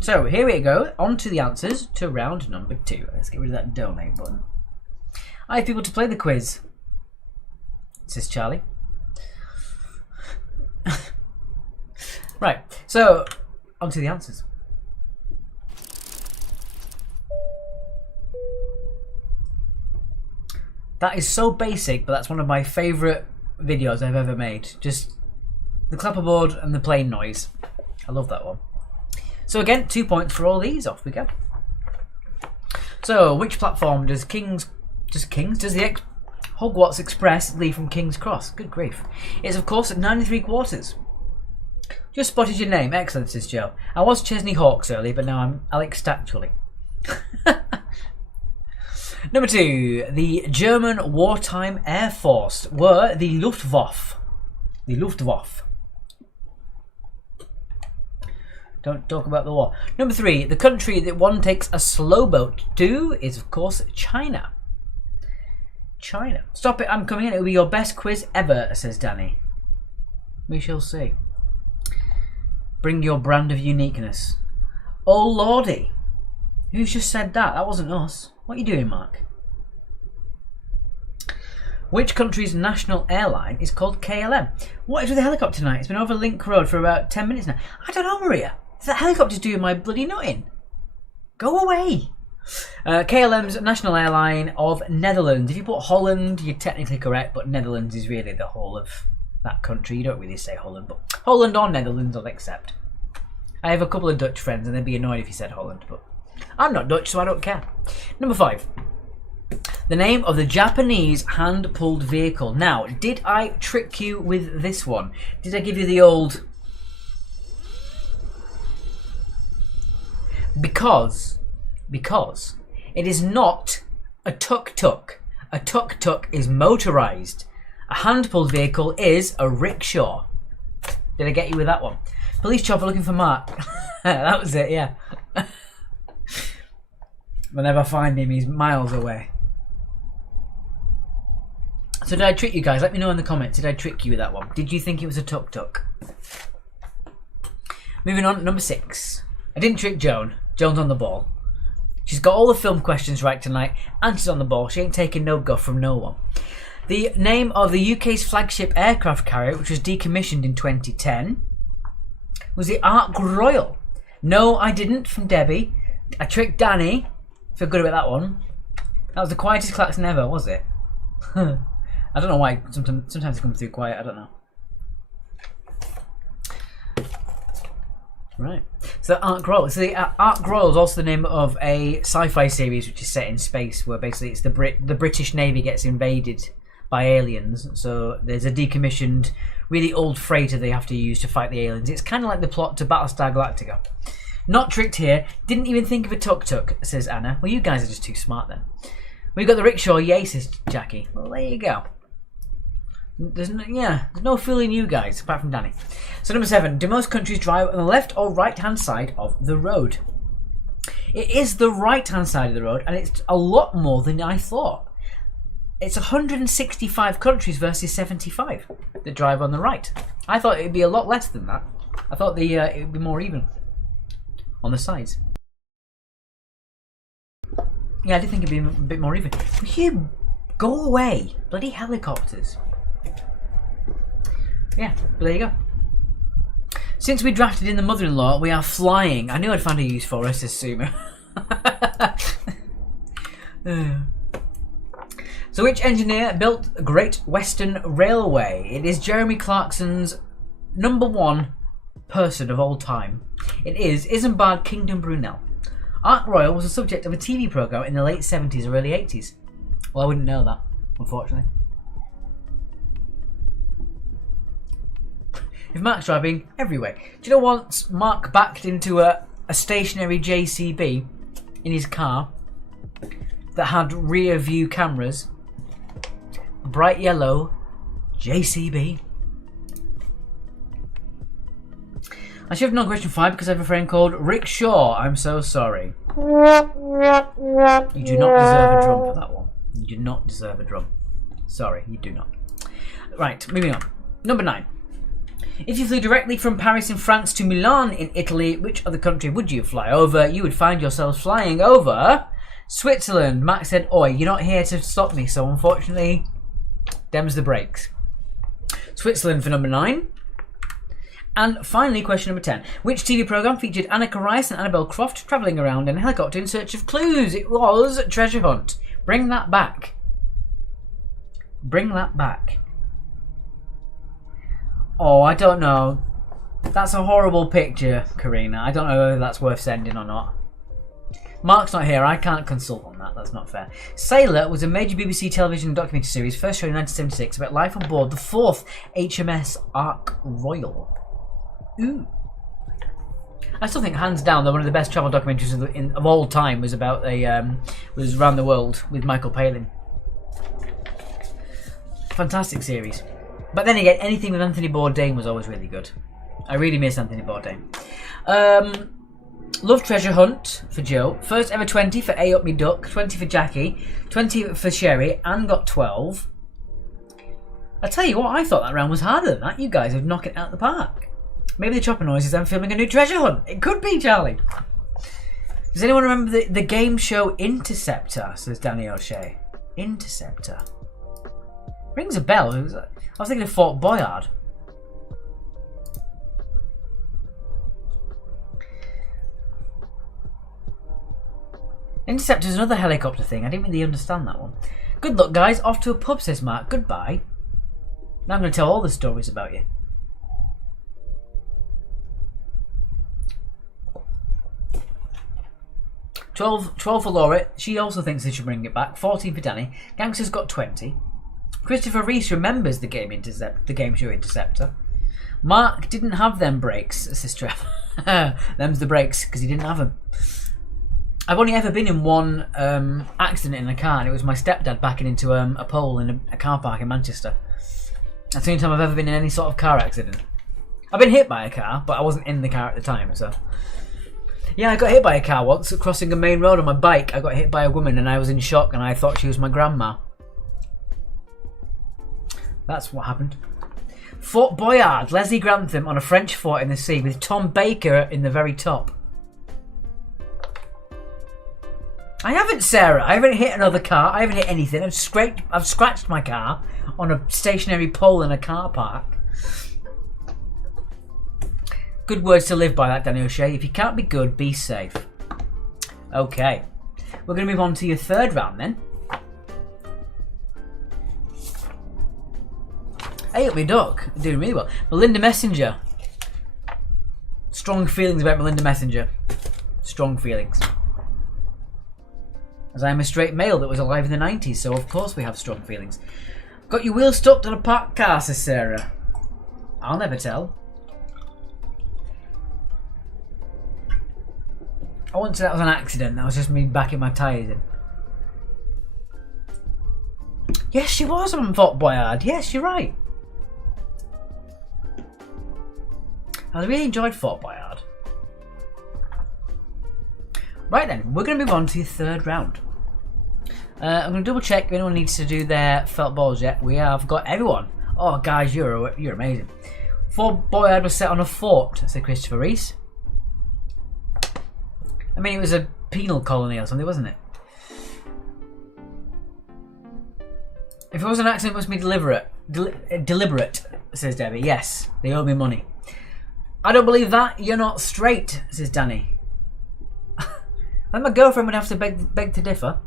So here we go. On to the answers to round number 2. Let's get rid of that donate button. I have people to play the quiz, says Charlie. Right. So on to the answers. That is so basic, but that's one of my favourite videos I've ever made. Just the clapperboard and the plane noise. I love that one. So again, 2 points for all these. Off we go. So, which platform does the Hogwarts Express leave from King's Cross? Good grief. It's of course at 9 3/4. Just spotted your name. Excellent, says Joe. I was Chesney Hawkes earlier, but now I'm Alex Statually. Number 2. The German wartime air force were the Luftwaffe. The Luftwaffe. Don't talk about the war. Number 3. The country that one takes a slow boat to is, of course, China. China. Stop it, I'm coming in. It will be your best quiz ever, says Danny. We shall see. Bring your brand of uniqueness. Oh lordy. Who's just said that? That wasn't us. What are you doing, Mark? Which country's national airline is called KLM? What is with the helicopter tonight? It's been over Link Road for about 10 minutes now. I don't know, Maria. That helicopter's doing my bloody nutting. Go away. KLM's national airline of Netherlands. If you put Holland, you're technically correct, but Netherlands is really the whole of that country. You don't really say Holland, but Holland or Netherlands I'll accept. I have a couple of Dutch friends and they'd be annoyed if you said Holland, but I'm not Dutch, so I don't care. Number 5. The name of the Japanese hand-pulled vehicle. Now, did I trick you with this one? Did I give you the old... Because it is not a tuk-tuk. A tuk-tuk is motorised. A hand-pulled vehicle is a rickshaw. Did I get you with that one? Police chopper looking for Mark. That was it, yeah. Whenever I find him, he's miles away. So did I trick you guys? Let me know in the comments. Did I trick you with that one? Did you think it was a tuk-tuk? Moving on, number 6. I didn't trick Joan. Joan's on the ball. She's got all the film questions right tonight, and she's on the ball. She ain't taking no guff from no one. The name of the UK's flagship aircraft carrier, which was decommissioned in 2010, was the Ark Royal. No, I didn't, from Debbie. I tricked Danny. Feel good about that one. That was the quietest klaxon ever, was it? I don't know why. Sometimes it comes through quiet. I don't know. Right. So Ark Royal. So the Ark Royal is also the name of a sci-fi series which is set in space, where basically it's the British Navy gets invaded by aliens. So there's a decommissioned, really old freighter they have to use to fight the aliens. It's kind of like the plot to Battlestar Galactica. Not tricked here. Didn't even think of a tuk-tuk, says Anna. Well, you guys are just too smart then. We've got the rickshaw, yay, says Jackie. Well, there you go. There's no fooling you guys, apart from Danny. So number 7, do most countries drive on the left or right hand side of the road? It is the right hand side of the road, and it's a lot more than I thought. It's 165 countries versus 75 that drive on the right. I thought it'd be a lot less than that. I thought it would be more even on the sides. Yeah, I did think it'd be a bit more even. Will you go away? Bloody helicopters. Yeah, but there you go. Since we drafted in the mother-in-law, we are flying. I knew I'd find a use for us, says Sumo. So which engineer built the Great Western Railway? It is Jeremy Clarkson's number 1 person of all time. It is Isambard Kingdom Brunel. Ark Royal was the subject of a TV programme in the late 70s or early 80s. Well, I wouldn't know that, unfortunately. If Mark's driving, everywhere. Do you know once Mark backed into a stationary JCB in his car that had rear view cameras? Bright yellow JCB. I should have known question 5 because I have a friend called Rick Shaw. I'm so sorry. You do not deserve a drum for that one. You do not deserve a drum. Sorry, you do not. Right, moving on. Number 9. If you flew directly from Paris in France to Milan in Italy, which other country would you fly over? You would find yourselves flying over Switzerland. Max said, oi, you're not here to stop me, so unfortunately, them's the brakes. Switzerland for number 9. And finally, question number 10. Which TV programme featured Anneka Rice and Annabel Croft travelling around in a helicopter in search of clues? It was Treasure Hunt. Bring that back. Bring that back. Oh, I don't know. That's a horrible picture, Karina. I don't know whether that's worth sending or not. Mark's not here. I can't consult on that. That's not fair. Sailor was a major BBC television documentary series, first shown in 1976, about life on board the 4th HMS Ark Royal. Ooh. I still think, hands down, that one of the best travel documentaries of all time was about was Around the World with Michael Palin. Fantastic series. But then again, anything with Anthony Bourdain was always really good. I really miss Anthony Bourdain. Love Treasure Hunt for Joe. First ever 20 for A Up Me Duck. 20 for Jackie. 20 for Sherry. Anne got 12. I tell you what, I thought that round was harder than that. You guys have knocked it out of the park. Maybe the chopping noise is them filming a new treasure hunt. It could be, Charlie. Does anyone remember the game show Interceptor? Says Danny O'Shea. Interceptor. Rings a bell. I was thinking of Fort Boyard. Interceptor is another helicopter thing. I didn't really understand that one. Good luck, guys. Off to a pub, says Mark. Goodbye. Now I'm going to tell all the stories about you. 12 for Laura. She also thinks they should bring it back. 14 for Danny. Gangster's got 20. Christopher Reese remembers the game show Interceptor. Mark didn't have them brakes, says Trev. Them's the brakes, because he didn't have them. I've only ever been in one accident in a car, and it was my stepdad backing into a pole in a car park in Manchester. That's the only time I've ever been in any sort of car accident. I've been hit by a car, but I wasn't in the car at the time, so... Yeah, I got hit by a car once, crossing a main road on my bike. I got hit by a woman, and I was in shock, and I thought she was my grandma. That's what happened. Fort Boyard, Leslie Grantham on a French fort in the sea, with Tom Baker in the very top. I haven't, Sarah. I haven't hit another car. I haven't hit anything. I've scratched my car on a stationary pole in a car park. Good words to live by, that, Danny O'Shea. If you can't be good, be safe. Okay. We're going to move on to your third round then. Hey, up me duck. Doing really well. Melinda Messenger. Strong feelings about Melinda Messenger. Strong feelings. As I am a straight male that was alive in the 90s, so of course we have strong feelings. Got your wheel stuck on a parked car, says Sarah. I'll never tell. I won't say that was an accident. That was just me backing my tyres in. Yes, she was on Fort Boyard. Yes, you're right. I really enjoyed Fort Boyard. Right then, we're going to move on to the third round. I'm going to double check if anyone needs to do their felt balls yet. We have got everyone. Oh, guys, you're amazing. Fort Boyard was set on a fort, said Christopher Reese. I mean, it was a penal colony or something, wasn't it? If it was an accident, it must be deliberate. Deliberate, says Debbie. Yes, they owe me money. I don't believe that. You're not straight, says Danny. And my girlfriend would have to beg to differ.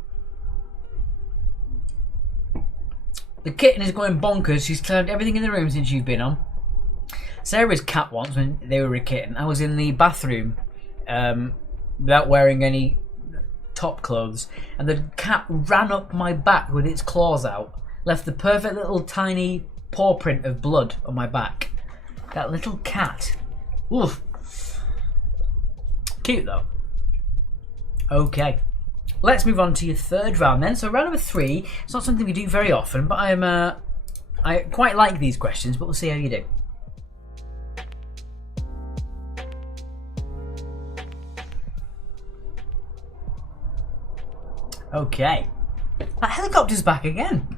The kitten is going bonkers. She's climbed everything in the room since you've been on. Sarah's cat once, when they were a kitten, I was in the bathroom without wearing any top clothes, and the cat ran up my back with its claws out, left the perfect little tiny paw print of blood on my back. That little cat. Oof. Cute though. Okay, let's move on to your third round then. So round number 3, it's not something we do very often, but I quite like these questions, but we'll see how you do. Okay, that helicopter's back again.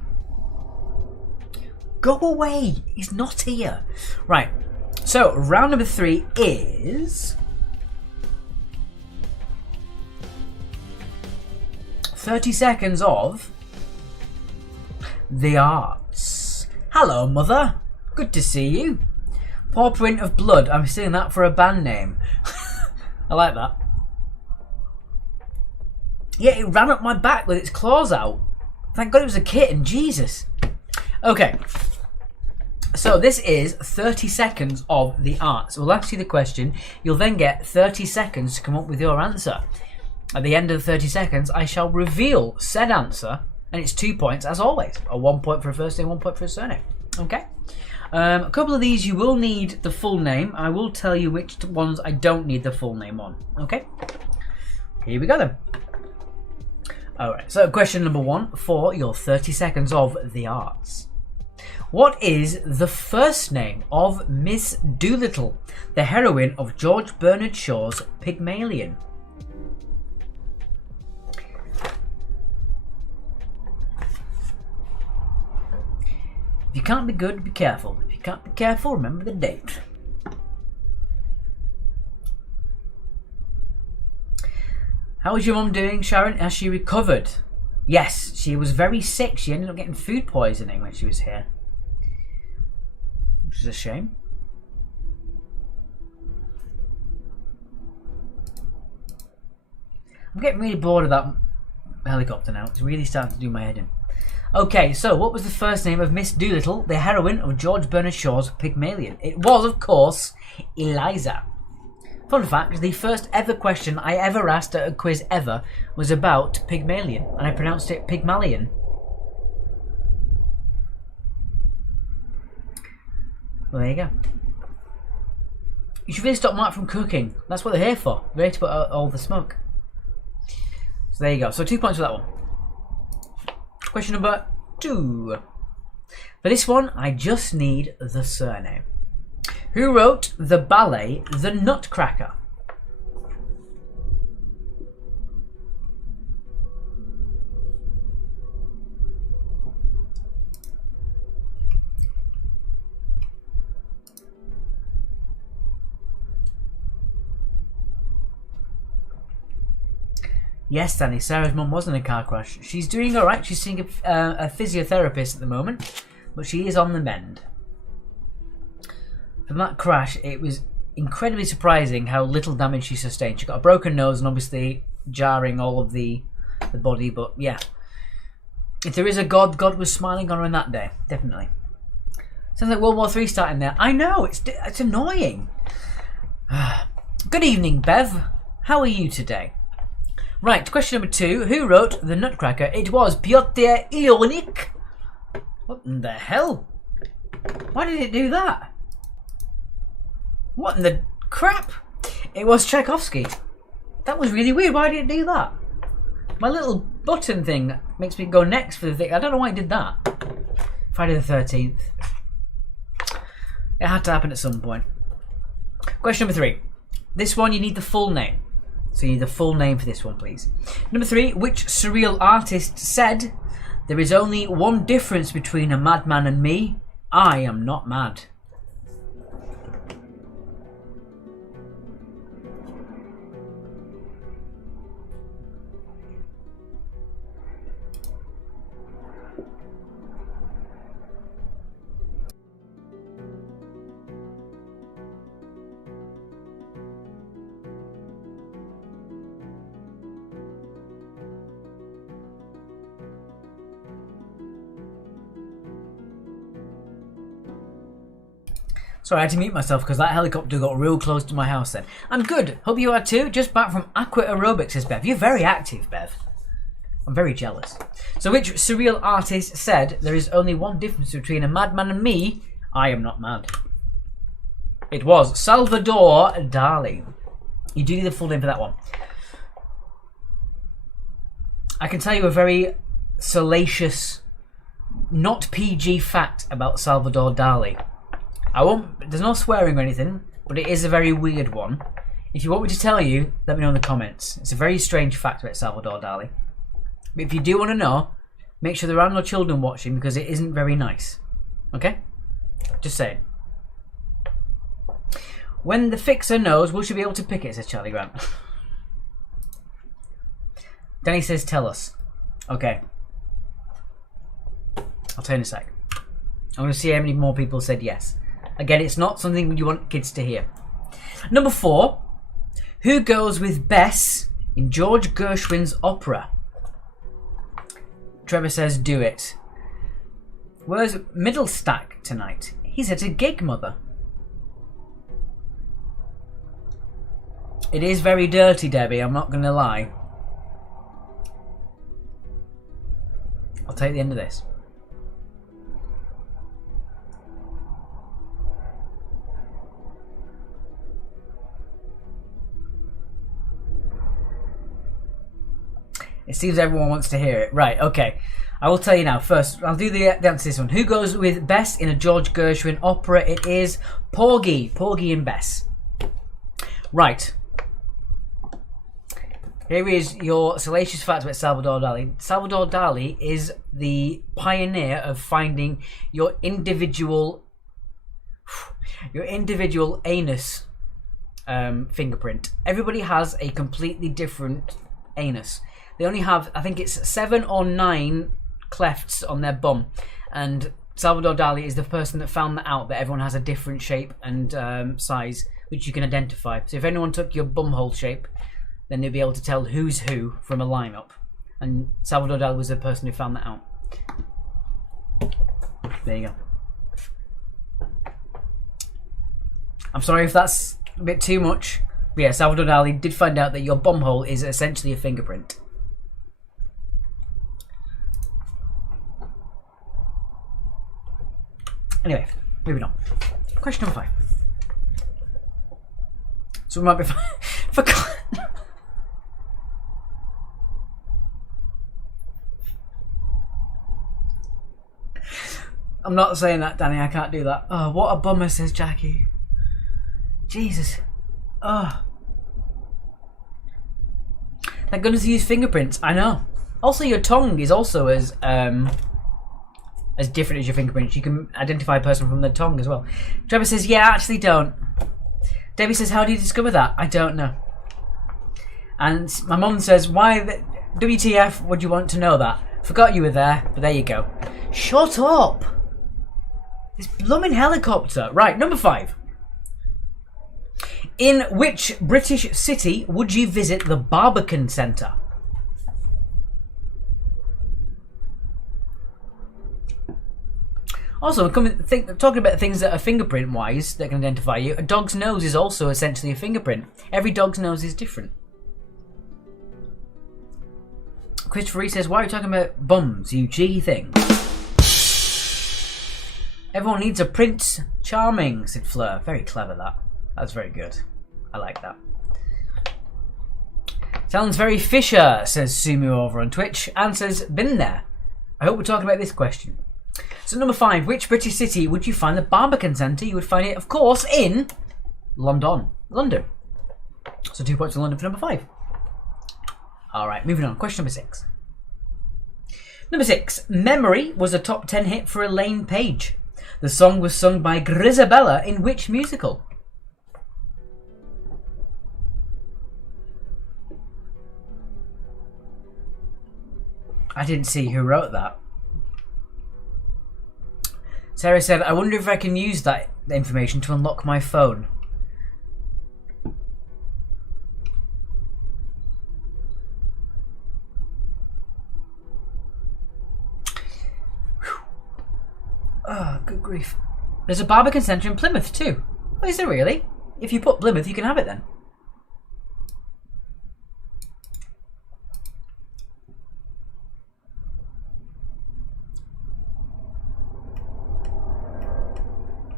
Go away, he's not here. Right, so round number 3 is 30 seconds of the arts. Hello, mother. Good to see you. Paw print of blood. I'm seeing that for a band name. I like that. Yeah, it ran up my back with its claws out. Thank God it was a kitten. Jesus. Okay. So this is 30 seconds of the arts. We'll ask you the question. You'll then get 30 seconds to come up with your answer. At the end of the 30 seconds, I shall reveal said answer, and it's 2 points as always. A 1 point for a first name, 1 point for a surname. Okay? A couple of these you will need the full name. I will tell you which ones I don't need the full name on. Okay? Here we go then. Alright, so question number 1 for your 30 seconds of the arts. What is the first name of Miss Doolittle, the heroine of George Bernard Shaw's Pygmalion? If you can't be good, be careful. If you can't be careful, remember the date. How is your mum doing, Sharon? Has she recovered? Yes, she was very sick. She ended up getting food poisoning when she was here. Which is a shame. I'm getting really bored of that helicopter now. It's really starting to do my head in. Okay, so what was the first name of Miss Doolittle, the heroine of George Bernard Shaw's Pygmalion? It was, of course, Eliza. Fun fact, the first ever question I ever asked at a quiz ever was about Pygmalion, and I pronounced it Pygmalion. Well, there you go. You should really stop Mark from cooking. That's what they're here for. They're here to put out all the smoke. So there you go. So 2 points for that one. Question number 2. For this one, I just need the surname. Who wrote the ballet The Nutcracker? Yes, Danny, Sarah's mum was in a car crash. She's doing alright. She's seeing a physiotherapist at the moment, but she is on the mend. From that crash, it was incredibly surprising how little damage she sustained. She got a broken nose and obviously jarring all of the body, but yeah. If there is a God, God was smiling on her on that day, definitely. Sounds like World War III starting there. I know, it's annoying. Good evening, Bev. How are you today? Right, question number 2. Who wrote The Nutcracker? It was Piotr Ilonik. What in the hell? Why did it do that? What in the crap? It was Tchaikovsky. That was really weird. Why did it do that? My little button thing makes me go next for the thing. I don't know why it did that. Friday the 13th. It had to happen at some point. Question number 3. This one you need the full name. So you need the full name for this one, please. Number 3. Which surreal artist said, "There is only one difference between a madman and me. I am not mad." Sorry, I had to mute myself because that helicopter got real close to my house then. I'm good. Hope you are too. Just back from Aqua Aerobics, says Bev. You're very active, Bev. I'm very jealous. So which surreal artist said, "There is only one difference between a madman and me. I am not mad"? It was Salvador Dali. You do need the full name for that one. I can tell you a very salacious, not PG fact about Salvador Dali. I won't. There's no swearing or anything, but it is a very weird one. If you want me to tell you, let me know in the comments. It's a very strange fact about Salvador Dali. But if you do want to know, make sure there are no children watching because it isn't very nice. Okay? Just saying. When the fixer knows, will she be able to pick it, says Charlie Grant. Danny says, tell us. Okay. I'll tell you in a sec. I'm going to see how many more people said yes. Again, it's not something you want kids to hear. Number 4. Who goes with Bess in George Gershwin's opera? Trevor says, do it. Where's Middlestack tonight? He's at a gig, mother. It is very dirty, Debbie, I'm not going to lie. I'll take the end of this. It seems everyone wants to hear it. Right, okay. I will tell you now. First, I'll do the answer to this one. Who goes with Bess in a George Gershwin opera? It is Porgy. Porgy and Bess. Right. Here is your salacious fact about Salvador Dali. Salvador Dali is the pioneer of finding your individual anus fingerprint. Everybody has a completely different anus. They only have, I think it's 7 or 9 clefts on their bum. And Salvador Dali is the person that found that out, that everyone has a different shape and size, which you can identify. So if anyone took your bumhole shape, then they'd be able to tell who's who from a lineup. And Salvador Dali was the person who found that out. There you go. I'm sorry if that's a bit too much. But yeah, Salvador Dali did find out that your bumhole is essentially a fingerprint. Anyway, moving on. Question number 5. So we might be forgotten. I'm not saying that, Danny. I can't do that. Oh, what a bummer, says Jackie. Jesus. Oh. Thank goodness you use fingerprints. I know. Also, your tongue is also as different as your fingerprints. You can identify a person from their tongue as well. Trevor says, yeah, I actually don't. Debbie says, how do you discover that? I don't know. And my mum says, why WTF would you want to know that? Forgot you were there, but there you go. Shut up! This blooming helicopter. Right, number 5. In which British city would you visit the Barbican Centre? Also, talking about things that are fingerprint-wise that can identify you, a dog's nose is also essentially a fingerprint. Every dog's nose is different. Christopher Reese says, why are you talking about bums, you cheeky thing? Everyone needs a Prince Charming, said Fleur. Very clever, that. That's very good. I like that. Sounds very Fisher, says Sumu over on Twitch, and says, been there. I hope we're talking about this question. So number 5, which British city would you find the Barbican Centre? You would find it, of course, in London. So 2 points to London for number 5. Alright, moving on. Question number 6. Number 6. Memory was a top 10 hit for Elaine Page. The song was sung by Grizabella in which musical? I didn't see who wrote that. Sarah said, I wonder if I can use that information to unlock my phone. Oh, good grief. There's a Barbican Centre in Plymouth too. Oh, is there really? If you put Plymouth, you can have it then.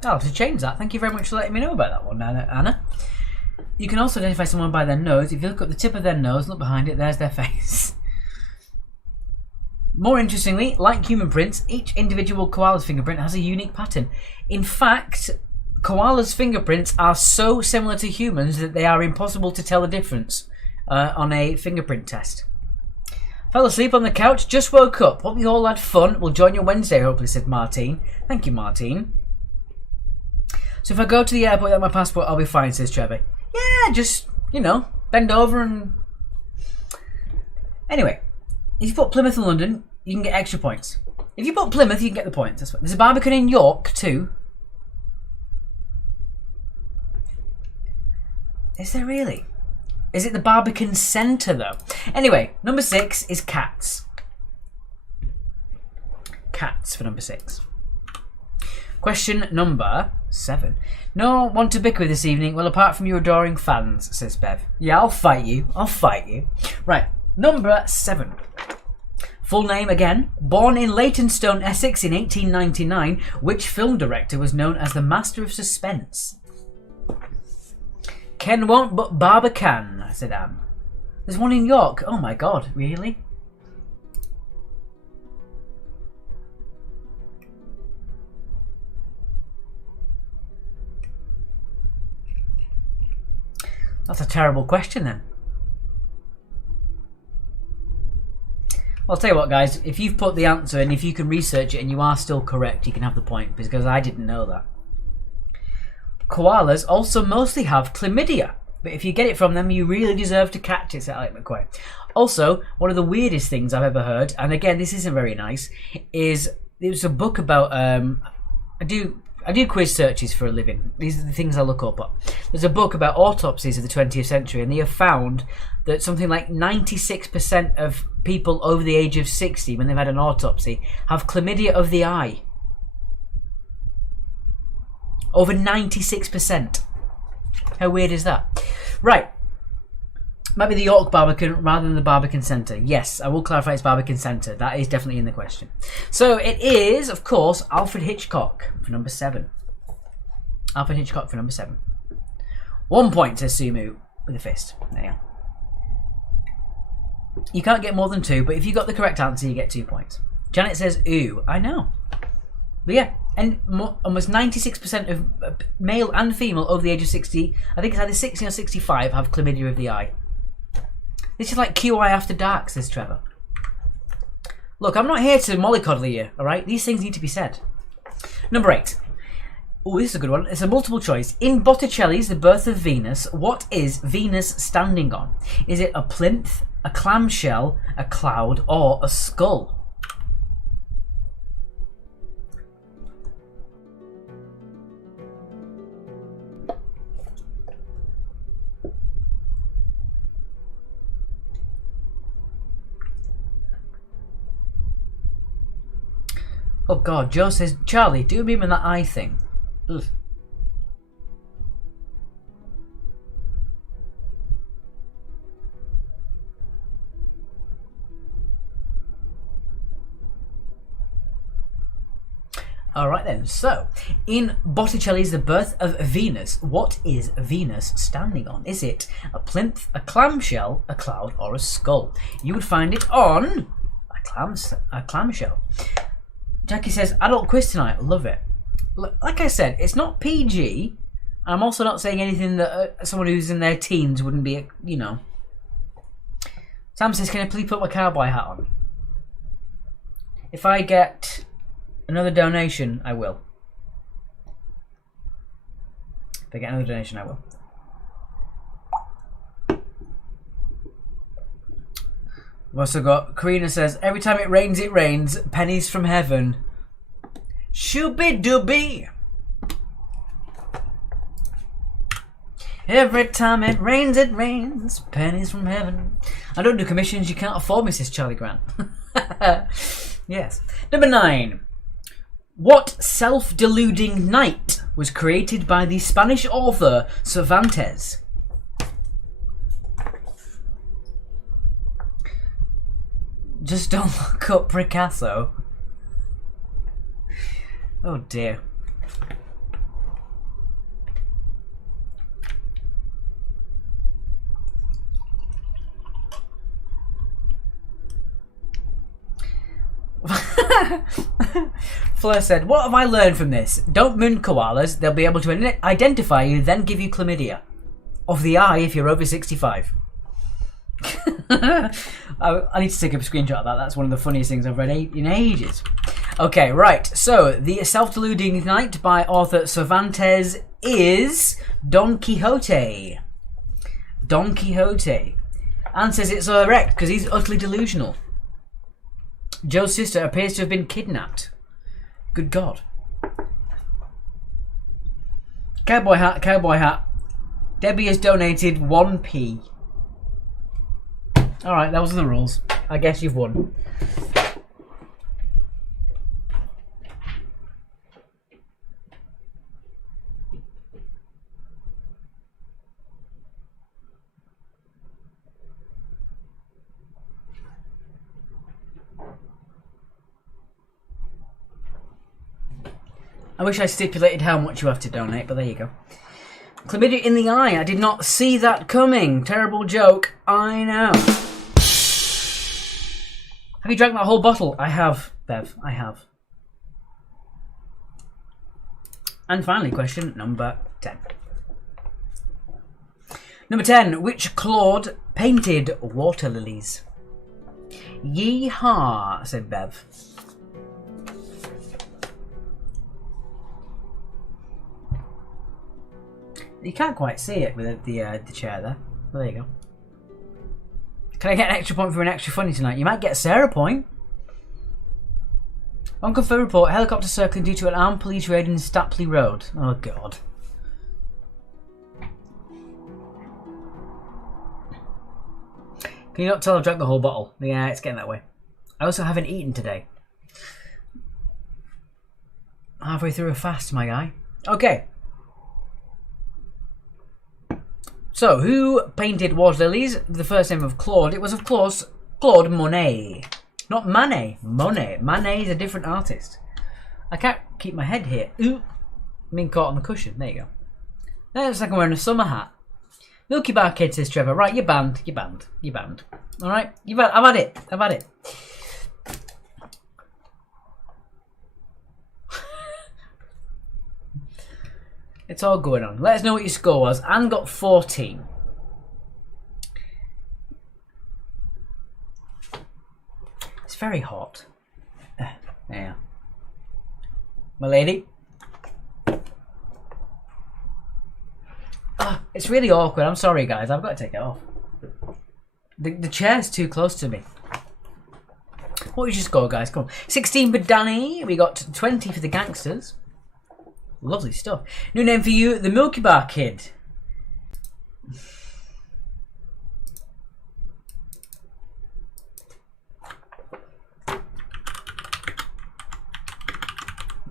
I'll have to change that. Thank you very much for letting me know about that one, Anna. You can also identify someone by their nose. If you look at the tip of their nose, look behind it, there's their face. More interestingly, like human prints, each individual koala's fingerprint has a unique pattern. In fact, koalas' fingerprints are so similar to humans that they are impossible to tell the difference on a fingerprint test. Fell asleep on the couch, just woke up. Hope you all had fun. We'll join you Wednesday, hopefully, said Martine. Thank you, Martine. So if I go to the airport without my passport, I'll be fine, says Trevor. Yeah, just, bend over and... Anyway, if you put Plymouth and London, you can get extra points. If you put Plymouth, you can get the points. That's what. There's a Barbican in York, too. Is there really? Is it the Barbican Centre, though? Anyway, number 6 is cats. Cats for number 6. Question number 7. No one to bicker with this evening, well, apart from your adoring fans, says Bev. Yeah, I'll fight you. Right, number 7. Full name again. Born in Leytonstone, Essex in 1899, which film director was known as the Master of Suspense? Ken won't, but Barbara can, said Anne. There's one in York. Oh my god, really? That's a terrible question then. I'll tell you what, guys, if you've put the answer and if you can research it and you are still correct, you can have the point, because I didn't know that. Koalas also mostly have chlamydia, But if you get it from them, you really deserve to catch it, said Alec McQuay. Also, one of the weirdest things I've ever heard, and again, this isn't very nice, is there was a book about... I do quiz searches for a living. These are the things I look up. There's a book about autopsies of the 20th century, and they have found that something like 96% of people over the age of 60, when they've had an autopsy, have chlamydia of the eye. Over 96%. How weird is that? Right. Might be the York Barbican rather than the Barbican Centre. Yes, I will clarify it's Barbican Centre. That is definitely in the question. So it is, of course, Alfred Hitchcock for number 7. Alfred Hitchcock for number 7. 1 point, says Sumu with a fist. There you go. You can't get more than 2, but if you got the correct answer, you get 2 points. Janet says, ooh, I know. But yeah, and almost 96% of male and female over the age of 60, I think it's either 60 or 65, have chlamydia of the eye. This is like QI after dark, says Trevor. Look, I'm not here to mollycoddle you, alright? These things need to be said. Number 8. Oh, this is a good one. It's a multiple choice. In Botticelli's The Birth of Venus, what is Venus standing on? Is it a plinth, a clamshell, a cloud, or a skull? Oh God, Joe says, Charlie, do remember that eye thing. Ugh. Alright then, so, in Botticelli's The Birth of Venus, what is Venus standing on? Is it a plinth, a clamshell, a cloud, or a skull? You would find it on a clamshell. Jackie says, adult quiz tonight, love it. Like I said, it's not PG. I'm also not saying anything that someone who's in their teens wouldn't be, you know. Sam says, can I please put my cowboy hat on? If I get another donation, I will. If I get another donation, I will. We've also got, Karina says, every time it rains, pennies from heaven. Shooby-dooby. Every time it rains, pennies from heaven. I don't do commissions, you can't afford me, says Charlie Grant. Yes. Number 9. What self-deluding knight was created by the Spanish author Cervantes? Just don't look up Picasso. Oh dear. Fleur said, what have I learned from this? Don't moon koalas. They'll be able to identify you, then give you chlamydia. Of the eye if you're over 65. I need to take a screenshot of that. That's one of the funniest things I've read in ages. Okay, right. So, the self-deluding knight by author Cervantes is Don Quixote. Don Quixote. Anne says it's correct because he's utterly delusional. Joe's sister appears to have been kidnapped. Good God. Cowboy hat, cowboy hat. Debbie has donated 1p. Alright, those are the rules. I guess you've won. I wish I stipulated how much you have to donate, but there you go. Chlamydia in the eye. I did not see that coming. Terrible joke. I know. Have you drank that whole bottle? I have, Bev. I have. And finally, question number 10. Number 10. Which Claude painted water lilies? Yee-haw, said Bev. You can't quite see it with the chair there. Well, there you go. Can I get an extra point for an extra funny tonight? You might get Sarah point. Unconfirmed report, helicopter circling due to an armed police raid in Stapley Road. Oh, God. Can you not tell I've drank the whole bottle? Yeah, it's getting that way. I also haven't eaten today. Halfway through a fast, my guy. Okay. So, who painted Water Lilies? The first name of Claude. It was, of course, Claude Monet. Not Manet. Monet. Manet is a different artist. I can't keep my head here. Ooh. I'm being caught on the cushion. There you go. That looks like I'm wearing a summer hat. Milky Bar Kid, says Trevor. Right, you're banned. You're banned. You're banned. Alright? I've had it. I've had it. It's all going on. Let us know what your score was. Anne got 14. It's very hot. Yeah. My lady. It's really awkward. I'm sorry, guys. I've got to take it off. The chair's too close to me. What was your score, guys? Come on. 16 for Danny. We got 20 for the gangsters. Lovely stuff. New name for you, the Milky Bar Kid.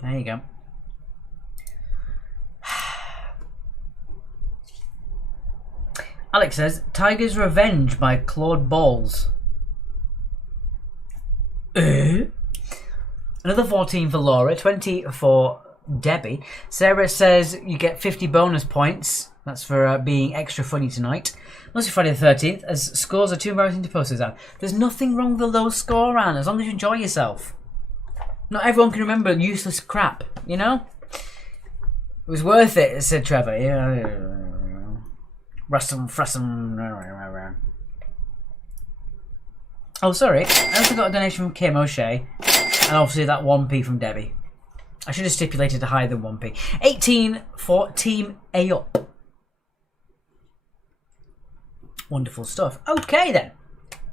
There you go. Alex says, Tiger's Revenge by Claude Balls. Another 14 for Laura, 20 for Debbie. Sarah says you get 50 bonus points. That's for being extra funny tonight. Mostly Friday the 13th, as scores are too embarrassing to post, Anne. There's nothing wrong with a low score, Anne, as long as you enjoy yourself. Not everyone can remember useless crap, you know? It was worth it, said Trevor. Yeah. Frustum. Oh, sorry. I also got a donation from Kim O'Shea. And obviously that 1p from Debbie. I should have stipulated to higher than 1p. 18 for Team A Up. Wonderful stuff. Okay then.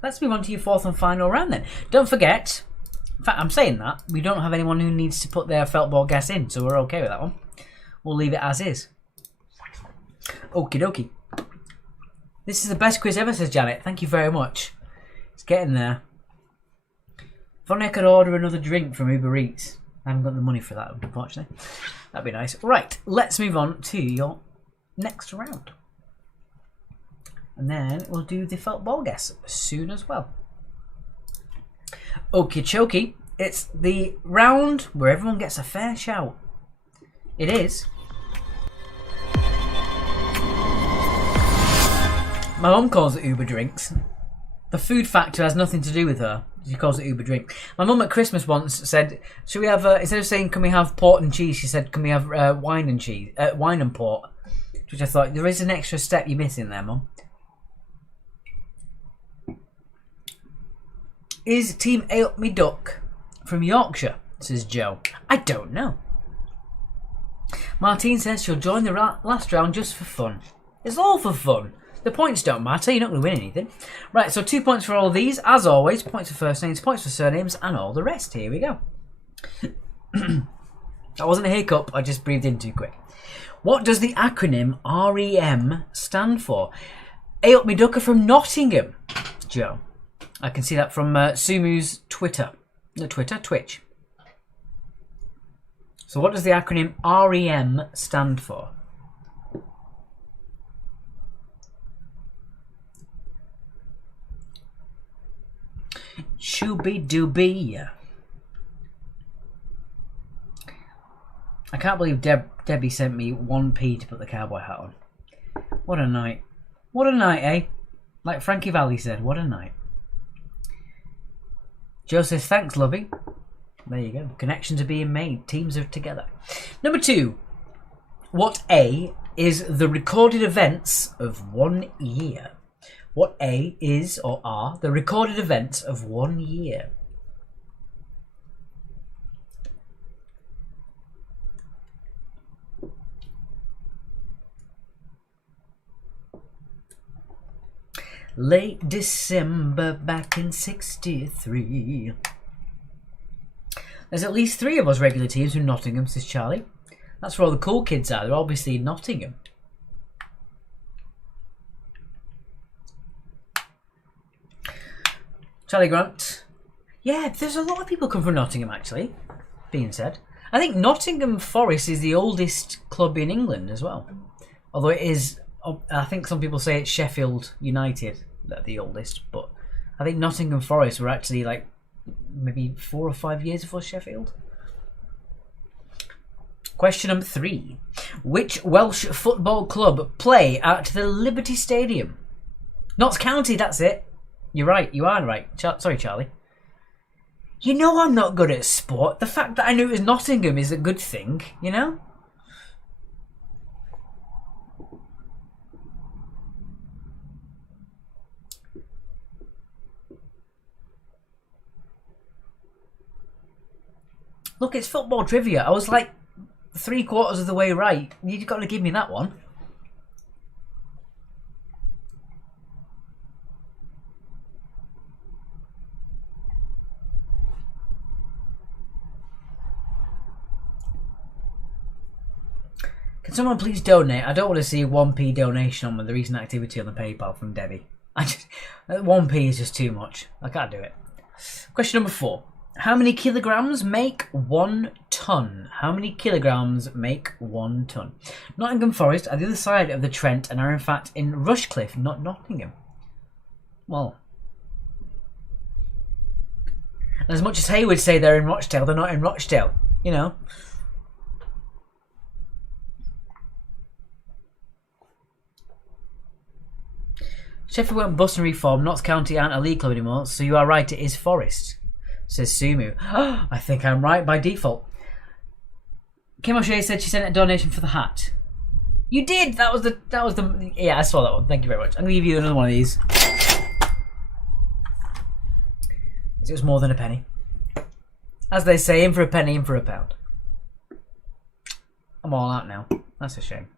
Let's move on to your fourth and final round then. Don't forget, in fact I'm saying that, we don't have anyone who needs to put their felt ball guess in, so we're okay with that one. We'll leave it as is. Okie dokie. This is the best quiz ever, says Janet. Thank you very much. It's getting there. If only I could order another drink from Uber Eats. I haven't got the money for that, unfortunately. That'd be nice. Right, let's move on to your next round. And then we'll do the felt ball guess soon as well. Okie chokie. It's the round where everyone gets a fair shout. It is. My mum calls it Uber drinks. The food factor has nothing to do with her. She calls it Uber drink. My mum at Christmas once said, should we have, instead of saying, can we have port and cheese, she said, can we have wine and cheese, wine and port? Which I thought, there is an extra step you're missing there, Mum. Is Team A Up Me Duck from Yorkshire, says Joe. I don't know. Martine says she'll join the last round just for fun. It's all for fun. The points don't matter, you're not going to win anything. Right, so 2 points for all of these. As always, points for first names, points for surnames, and all the rest. Here we go. That wasn't a hiccup, I just breathed in too quick. What does the acronym REM stand for? A Up Me Ducker from Nottingham, Joe. I can see that from Sumu's Twitter. No, Twitch. So what does the acronym REM stand for? Shooby-dooby. I can't believe Debbie sent me 1p to put the cowboy hat on. What a night. What a night, eh? Like Frankie Valli said, what a night. Joe says, thanks, lovey. There you go. Connections are being made. Teams are together. Number 2. What A is the recorded events of 1 year? What A is or are the recorded events of 1 year? Late December back in 63. There's at least 3 of us regular teams from Nottingham, says Charlie. That's where all the cool kids are. They're obviously in Nottingham. Charlie Grant. Yeah, there's a lot of people come from Nottingham, actually, being said. I think Nottingham Forest is the oldest club in England as well. Although it is, I think some people say it's Sheffield United that are the oldest. But I think Nottingham Forest were actually like maybe 4 or 5 years before Sheffield. Question number 3. Which Welsh football club play at the Liberty Stadium? Notts County, that's it. You're right, you are right. Sorry, Charlie. You know I'm not good at sport. The fact that I knew it was Nottingham is a good thing, you know? Look, it's football trivia. I was like 3/4 of the way right. You've got to give me that one. Can someone please donate? I don't want to see a 1p donation on the recent activity on the PayPal from Debbie. 1p is just too much. I can't do it. Question number 4. How many kilograms make 1 ton? How many kilograms make 1 ton? Nottingham Forest are the other side of the Trent and are in fact in Rushcliffe, not Nottingham. Well, as much as Hay would say they're in Rochdale, they're not in Rochdale, you know. Sheffield went bust and reformed. Notts County aren't a league club anymore, so you are right, it is Forest, says Sumu. I think I'm right by default. Kim O'Shea said she sent a donation for the hat. You did! That was the yeah, I saw that one. Thank you very much. I'm gonna give you another one of these. It was more than a penny. As they say, in for a penny, in for a pound. I'm all out now. That's a shame.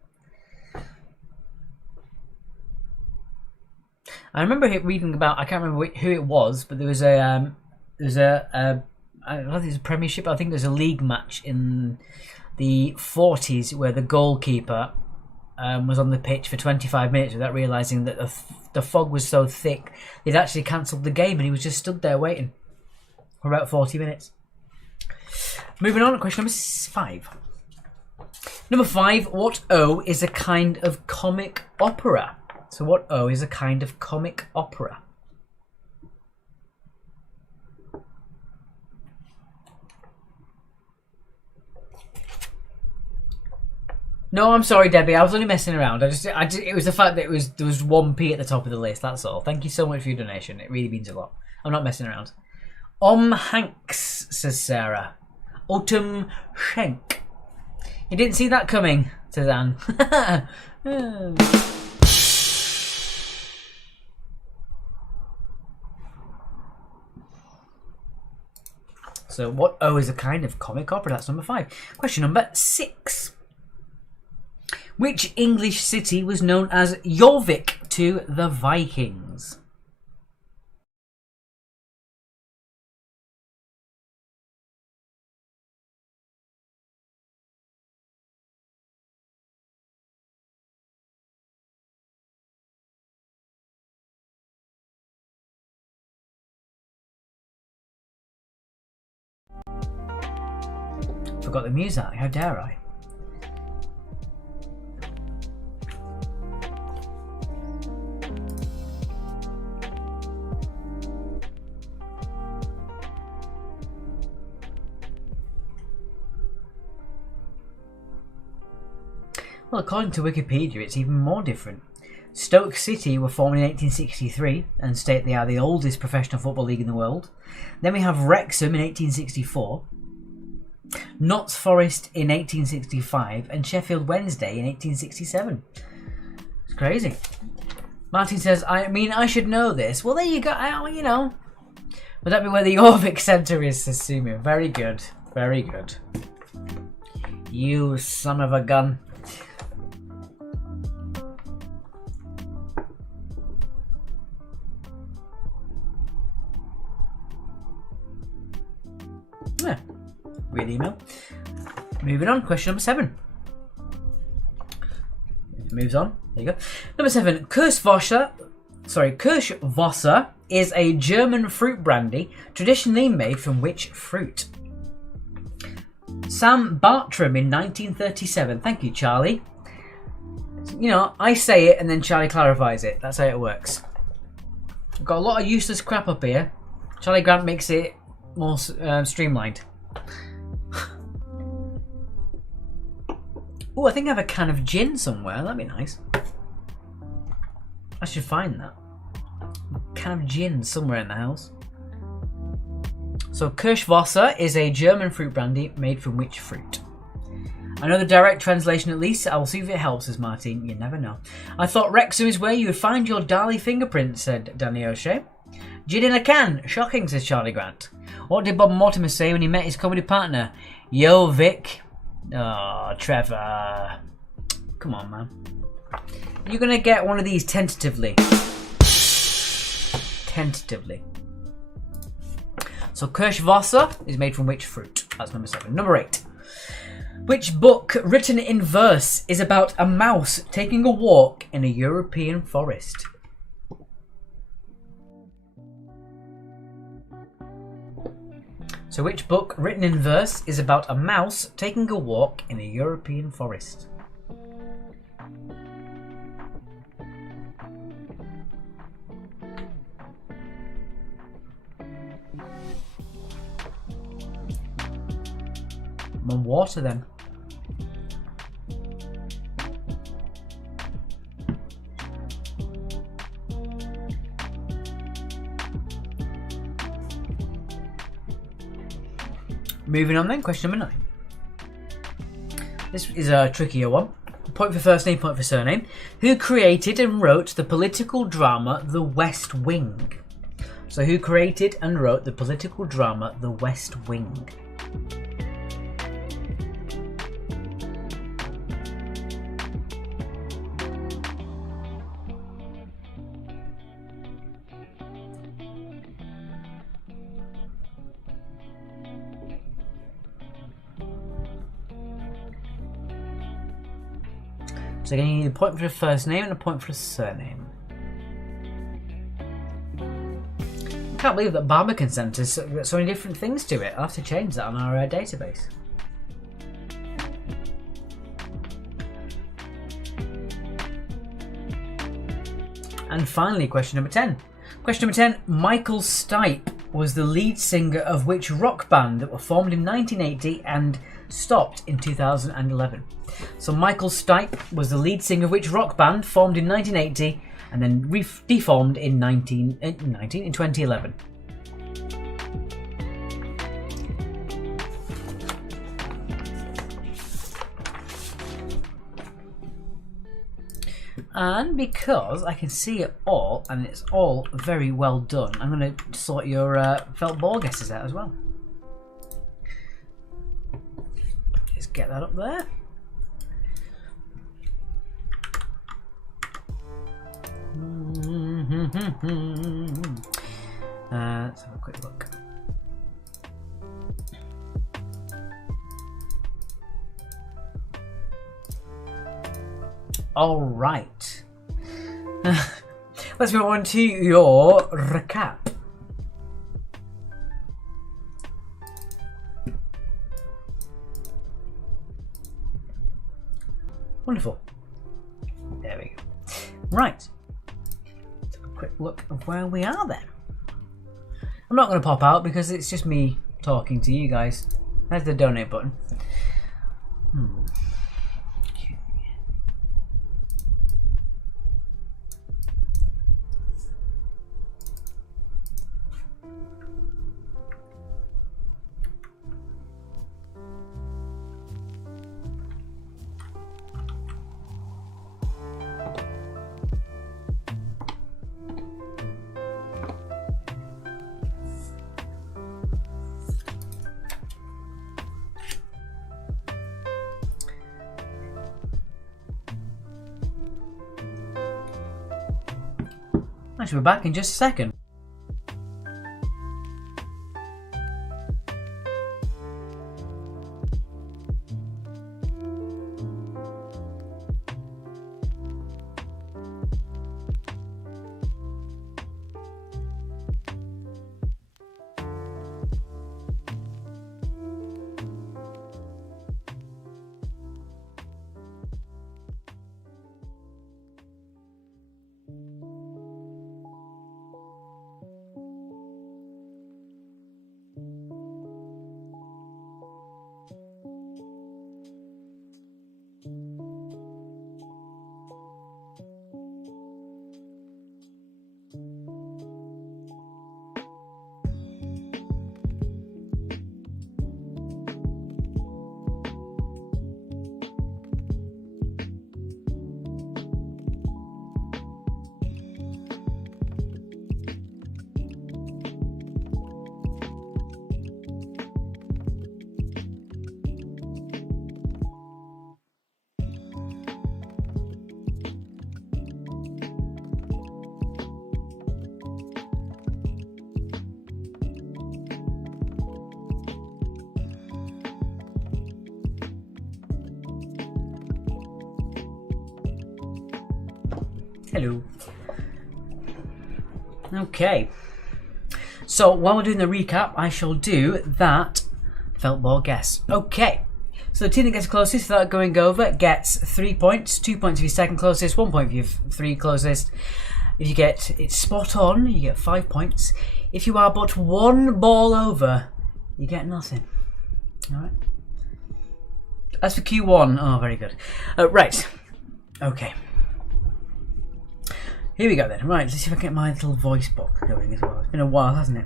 I remember reading about, I can't remember who it was, but there was I don't think it was a Premiership, I think there was a league match in the 40s where the goalkeeper was on the pitch for 25 minutes without realising that the fog was so thick they'd actually cancelled the game and he was just stood there waiting for about 40 minutes. Moving on to question number 5. Number 5, what O is a kind of comic opera? So what O is a kind of comic opera? No, I'm sorry, Debbie. I was only messing around. It was the fact that there was 1p at the top of the list. That's all. Thank you so much for your donation. It really means a lot. I'm not messing around. Hanks, says Sarah. Autumn Schenk. You didn't see that coming, says Anne. So what O is a kind of comic opera? That's number 5. Question number 6. Which English city was known as Jorvik to the Vikings? Forgot the music. How dare I? Well, according to Wikipedia, it's even more different. Stoke City were formed in 1863 and state they are the oldest professional football league in the world. Then we have Wrexham in 1864, Notts Forest in 1865, and Sheffield Wednesday in 1867. It's crazy. Martin says, I mean, I should know this. Well, there you go. You know. Would that be where the Jorvik Centre is, says Sumu? Very good. Very good. You son of a gun. Read the email. Moving on, question number 7. It moves on. There you go. Number 7. Kirschwasser is a German fruit brandy traditionally made from which fruit? Sam Bartram in 1937. Thank you, Charlie. You know, I say it and then Charlie clarifies it. That's how it works. I've got a lot of useless crap up here. Charlie Grant makes it more streamlined. Oh, I think I have a can of gin somewhere. That'd be nice. I should find that. A can of gin somewhere in the house. So, Kirschwasser is a German fruit brandy made from which fruit? I know the direct translation at least. I will see if it helps us, Martin. You never know. I thought Wrexham is where you would find your Dali fingerprint, said Danny O'Shea. Gin in a can. Shocking, says Charlie Grant. What did Bob Mortimer say when he met his comedy partner? Yo, Vic. Oh, Trevor. Come on, man. You're going to get one of these tentatively. Tentatively. So, Kirschwasser is made from which fruit? That's number 7. Number 8. Which book written in verse is about a mouse taking a walk in a European forest? So which book written in verse is about a mouse taking a walk in a European forest? I'm on water then. Moving on then, question number 9. This is a trickier one. Point for first name, point for surname. Who created and wrote the political drama The West Wing? So who created and wrote the political drama The West Wing? So again, you need a point for the first name and a point for the surname. I can't believe that Barbican Centre's got so many different things to it. I'll have to change that on our database. And finally, question number 10. Question number 10. Michael Stipe was the lead singer of which rock band that were formed in 1980 and stopped in 2011? So Michael Stipe was the lead singer of which rock band formed in 1980 and then deformed in 2011? And because I can see it all and it's all very well done, I'm going to sort your felt ball guesses out as well. Just get that up there. Let's have a quick look. All right. Let's move on to your recap. Wonderful. There we go. Right. Let's have a quick look of where we are then. I'm not going to pop out because it's just me talking to you guys. There's the donate button. I should be back in just a second. Hello. Okay. So while we're doing the recap, I shall do that felt ball guess. Okay. So the team that gets closest without going over gets 3 points. 2 points for your second closest, 1 point for your three closest. If you get it spot on, you get 5 points. If you are but one ball over, you get nothing. Alright. As for Q1, oh, very good. Right. Okay. Here we go then. Right, let's see if I can get my little voice box going as well. It's been a while, hasn't it?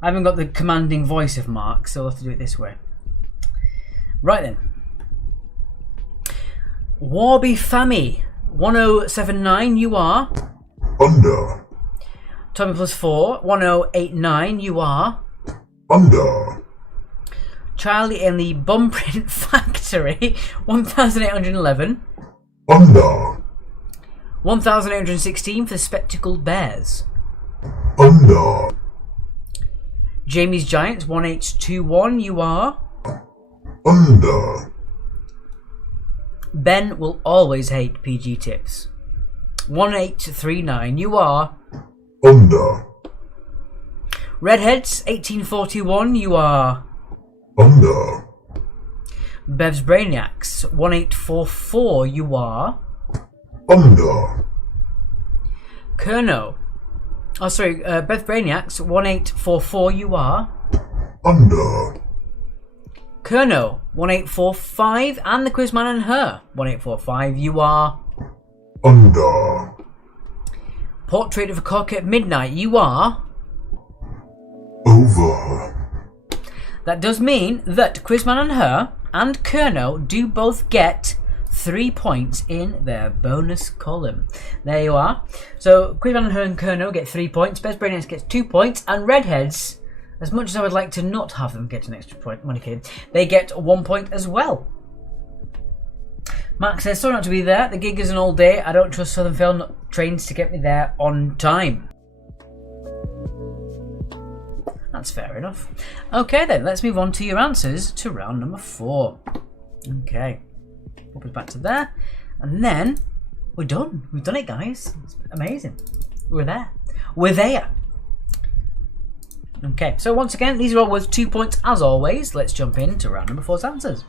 I haven't got the commanding voice of Mark, so I'll have to do it this way. Right then. Warby Fammy 1079, you are Under. Tommy plus 4 1089, you are Under. Charlie in the Bumprint Factory 1811, Under. 1816 for the Spectacled Bears. Under. Jamie's Giants 1821, you are Under. Ben will always hate PG tips 1839, you are Under. Redheads 1841, you are Under. Bev's Brainiacs 1844, you are Under. Kerno. Oh, sorry, Bev Brainiacs 1844, you are Under. Kerno 1845, and the Quizman and Her 1845, you are Under. Portrait of a Cock at Midnight, you are Over. That does mean that Quizman and Her and Kerno do both get 3 points in their bonus column. There you are. So Quizman and Her and Kerno get 3 points, Best Brainiacs gets 2 points, and Redheads, as much as I would like to not have them get an extra point, money kid, they get 1 point as well. Mark says, sorry not to be there. The gig is an all day. I don't trust Southern Fail trains to get me there on time. That's fair enough. Okay then, let's move on to your answers to round number 4. Okay. Pop us back to there. And then we're done. We've done it, guys. It's amazing. We're there. We're there. Okay, so once again, these are all worth 2 points as always. Let's jump into round number 4's answers.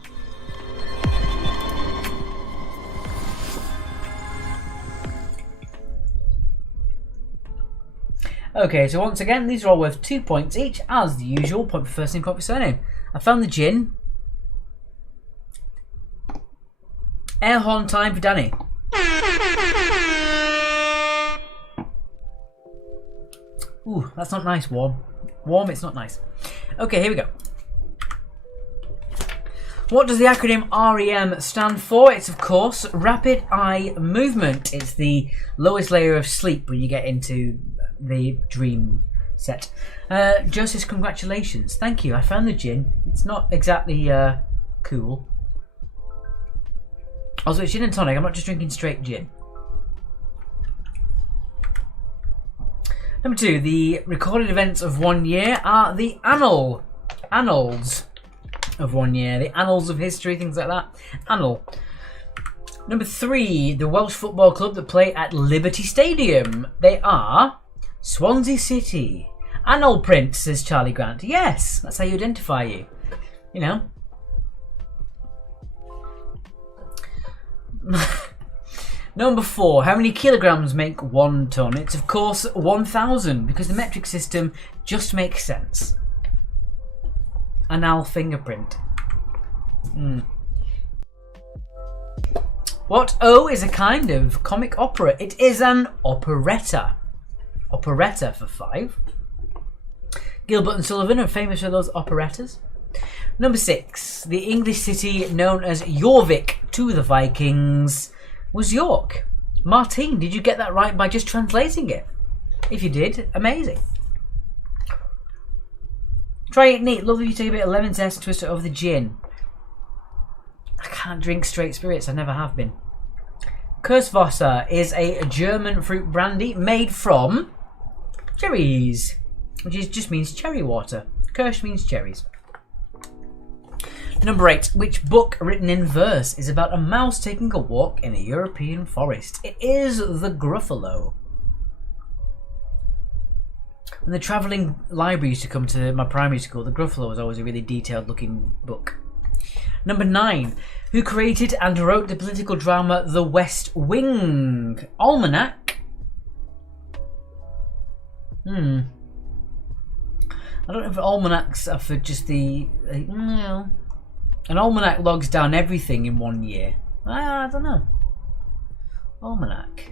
Okay, so once again, these are all worth 2 points each, as the usual. Point for first name, point for surname. I found the gin. Air horn time for Danny. Ooh, that's not nice, warm. Warm, it's not nice. Okay, here we go. What does the acronym REM stand for? It's, of course, Rapid Eye Movement. It's the lowest layer of sleep when you get into the dream set. Joseph, congratulations. Thank you. I found the gin. It's not exactly cool. Also, it's gin and tonic. I'm not just drinking straight gin. Number 2, the recorded events of 1 year are the annals of 1 year. The annals of history, things like that. Annal. Number 3, the Welsh football club that play at Liberty Stadium. They are Swansea City. Annal print, says Charlie Grant. Yes, that's how you identify you. You know. Number 4, how many kilograms make 1 ton? It's of course 1,000, because the metric system just makes sense. Anal fingerprint. What O is a kind of comic opera? It is an operetta. Operetta for 5. Gilbert and Sullivan are famous for those operettas. Number 6, the English city known as Jorvik to the Vikings was York. Martine, did you get that right by just translating it? If you did, amazing. Try it neat. Love if you take a bit of lemon zest, twist it over the gin. I can't drink straight spirits. I never have been. Kurswasser is a German fruit brandy made from cherries, which just means cherry water. Kirsch means cherries. Number 8. Which book written in verse is about a mouse taking a walk in a European forest? It is The Gruffalo. When the travelling library used to come to my primary school, The Gruffalo was always a really detailed looking book. Number 9. Who created and wrote the political drama The West Wing? Almanac? I don't know if almanacs are for just the... no. An almanac logs down everything in 1 year. I don't know. Almanac.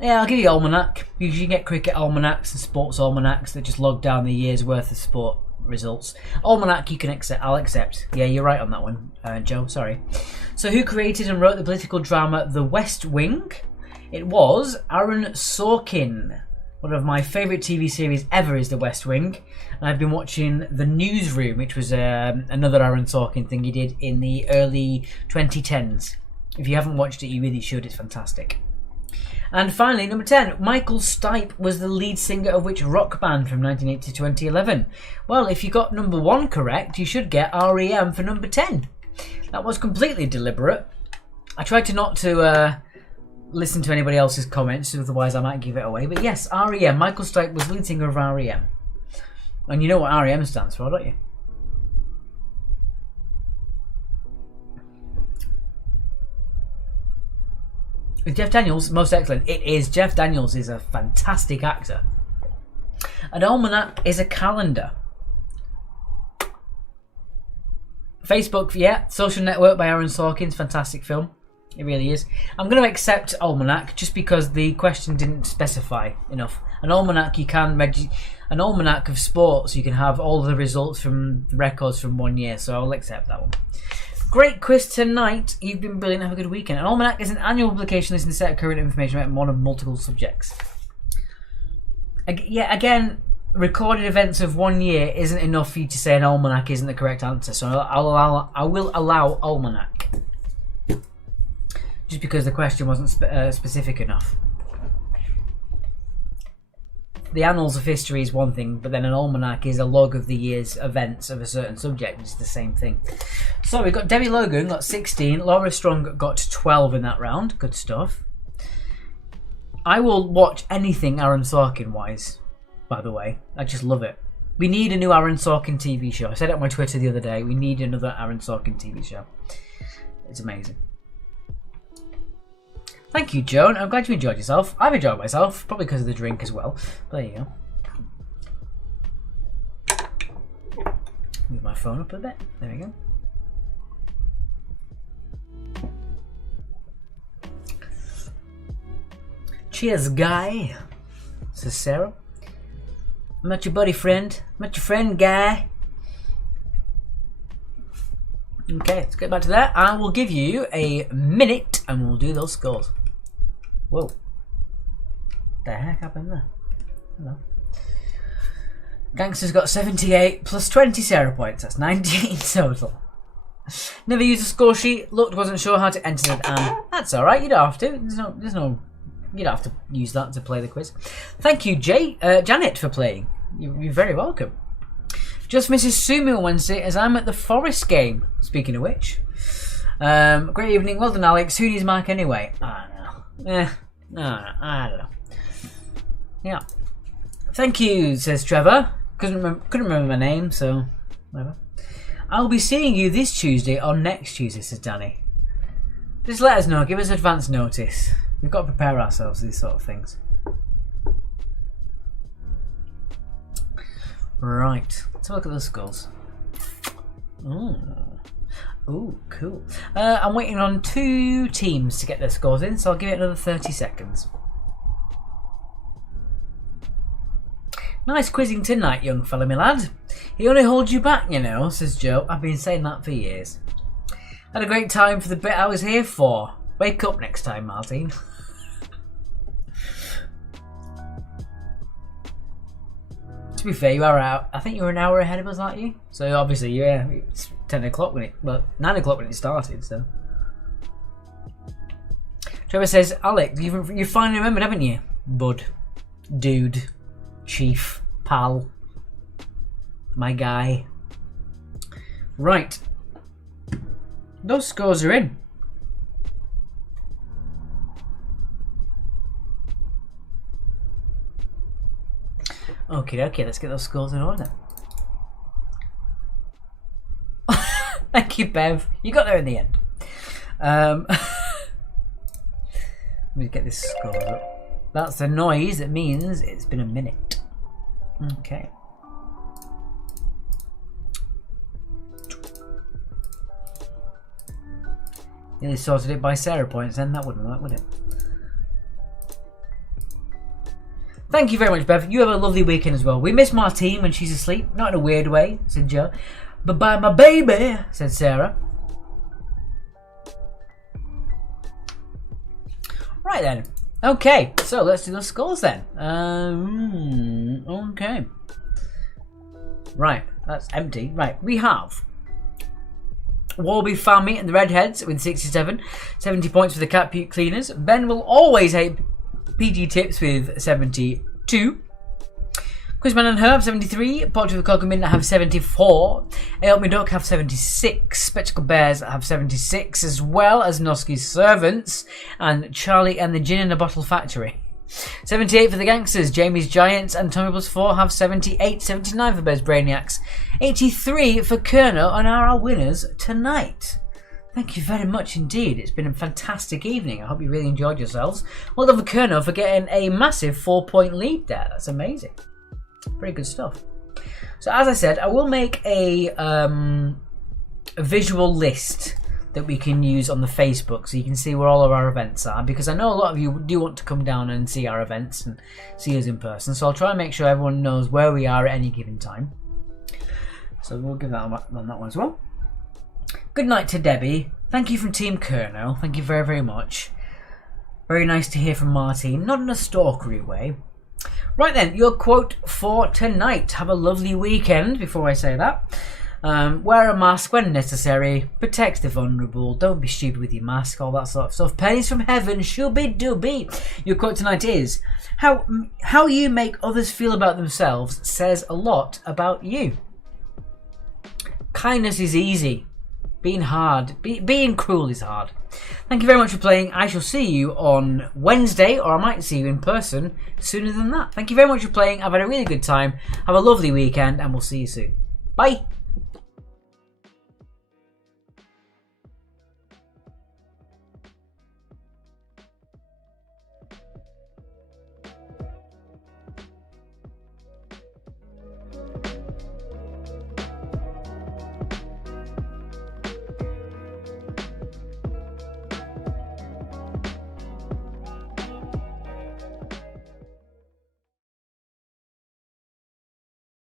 Yeah, I'll give you almanac. You can get cricket almanacs and sports almanacs that just log down the year's worth of sport results. Almanac you can accept. I'll accept. Yeah, you're right on that one, Joe. Sorry. So who created and wrote the political drama The West Wing? It was Aaron Sorkin. One of my favourite TV series ever is The West Wing. And I've been watching The Newsroom, which was another Aaron Sorkin thing he did in the early 2010s. If you haven't watched it, you really should. It's fantastic. And finally, number 10. Michael Stipe was the lead singer of which rock band from 1980 to 2011? Well, if you got number 1 correct, you should get REM for number 10. That was completely deliberate. I tried to not to listen to anybody else's comments, otherwise I might give it away. But yes, REM. Michael Stipe was lead singer of REM. And you know what REM stands for, don't you? Is Jeff Daniels most excellent? It is. Jeff Daniels is a fantastic actor. An almanac is a calendar. Facebook, yeah. Social Network by Aaron Sorkin's fantastic film. It really is. I'm going to accept almanac just because the question didn't specify enough. An almanac, you can an almanac of sports. You can have all the results from the records from 1 year. So I'll accept that one. Great quiz tonight. You've been brilliant. Have a good weekend. An almanac is an annual publication listing a set of current information about one of multiple subjects. Yeah, again, recorded events of 1 year isn't enough for you to say an almanac isn't the correct answer. So I will allow almanac. Just because the question wasn't specific enough. The annals of history is one thing, but then an almanac is a log of the year's events of a certain subject, which is the same thing. So we've got Debbie Logan got 16, Laura Strong got 12 in that round. Good stuff. I will watch anything Aaron Sorkin wise, by the way. I just love it. We need a new Aaron Sorkin TV show. I said it on my Twitter the other day. We need another Aaron Sorkin TV show. It's amazing. Thank you, Joan. I'm glad you enjoyed yourself. I've enjoyed myself, probably because of the drink as well. But there you go. Move my phone up a bit. There we go. Cheers, Guy, says Sarah. I'm not your buddy friend. I'm not your friend, Guy. Okay, let's get back to that. I will give you a minute and we'll do those scores. Whoa. What the heck happened there? Hello. Gangster's got 78 plus 20 Sarah points. That's 19 total. Never used a score sheet. Looked, wasn't sure how to enter it. And that's alright, you don't have to. There's no. You don't have to use that to play the quiz. Thank you, Janet, for playing. You're very welcome. Just Mrs. Sumu on Wednesday as I'm at the Forest game. Speaking of which. Great evening. Well done, Alex. Who needs Mark anyway? I don't know. I don't know. Yeah. Thank you, says Trevor. Couldn't remember my name, so whatever. I'll be seeing you this Tuesday or next Tuesday, says Danny. Just let us know. Give us advance notice. We've got to prepare ourselves for these sort of things. Right. Let's have a look at the scores. Ooh, cool. I'm waiting on 2 teams to get their scores in, so I'll give it another 30 seconds. Nice quizzing tonight, young fella, my lad. He only holds you back, you know, says Joe. I've been saying that for years. Had a great time for the bit I was here for. Wake up next time, Martin. To be fair, you are out. I think you were an hour ahead of us, aren't you? So obviously, yeah, it's 10 o'clock when well, 9 o'clock when it started. So Trevor says, Alec, you finally remembered, haven't you, bud, dude, chief, pal? my guy. Right. Those scores are in. Okay, let's get those scores in order. Thank you, Bev. You got there in the end. Let me get this score up. That's the noise. It means it's been a minute. Okay. Nearly sorted it by Sarah points then. That wouldn't work, would it? Thank you very much, Bev. You have a lovely weekend as well. We miss Martine when she's asleep. Not in a weird way, said Joe. Bye-bye, my baby, said Sarah. Right then. Okay, so let's do the scores then. Okay. Right, that's empty. Right, we have Warby found me and the Redheads with 67. 70 points for the Cat Puke Cleaners. Ben will always hate PG Tips with 72. Quizman and Herb 73. Portrait of the Cocomin have 74. Help Me Duck have 76. Spectacled Bears have 76, as well as Noski's Servants and Charlie and the Gin in a Bottle Factory. 78 for the Gangsters. Jamie's Giants and Tommy Plus 4 have 78. 79 for Bez Brainiacs. 83 for Kerno and are our winners tonight. Thank you very much indeed. It's been a fantastic evening. I hope you really enjoyed yourselves. Well done for Kerno for getting a massive 4-point lead there. That's amazing. Pretty good stuff. So as I said, I will make a visual list that we can use on the Facebook so you can see where all of our events are, because I know a lot of you do want to come down and see our events and see us in person, so I'll try and make sure everyone knows where we are at any given time. So we'll give that on that one as well. Good night to Debbie. Thank you from Team Kerno. Thank you very, very much. Very nice to hear from Martine, not in a stalkery way. Right then, your quote for tonight. Have a lovely weekend before I say that. Wear a mask when necessary. Protect the vulnerable. Don't be stupid with your mask. All that sort of stuff. Pennies from heaven. Shooby-dooby. Your quote tonight is, how you make others feel about themselves says a lot about you. Kindness is easy. Being cruel is hard. Thank you very much for playing. I shall see you on Wednesday, or I might see you in person sooner than that. Thank you very much for playing. I've had a really good time. Have a lovely weekend, and we'll see you soon. Bye.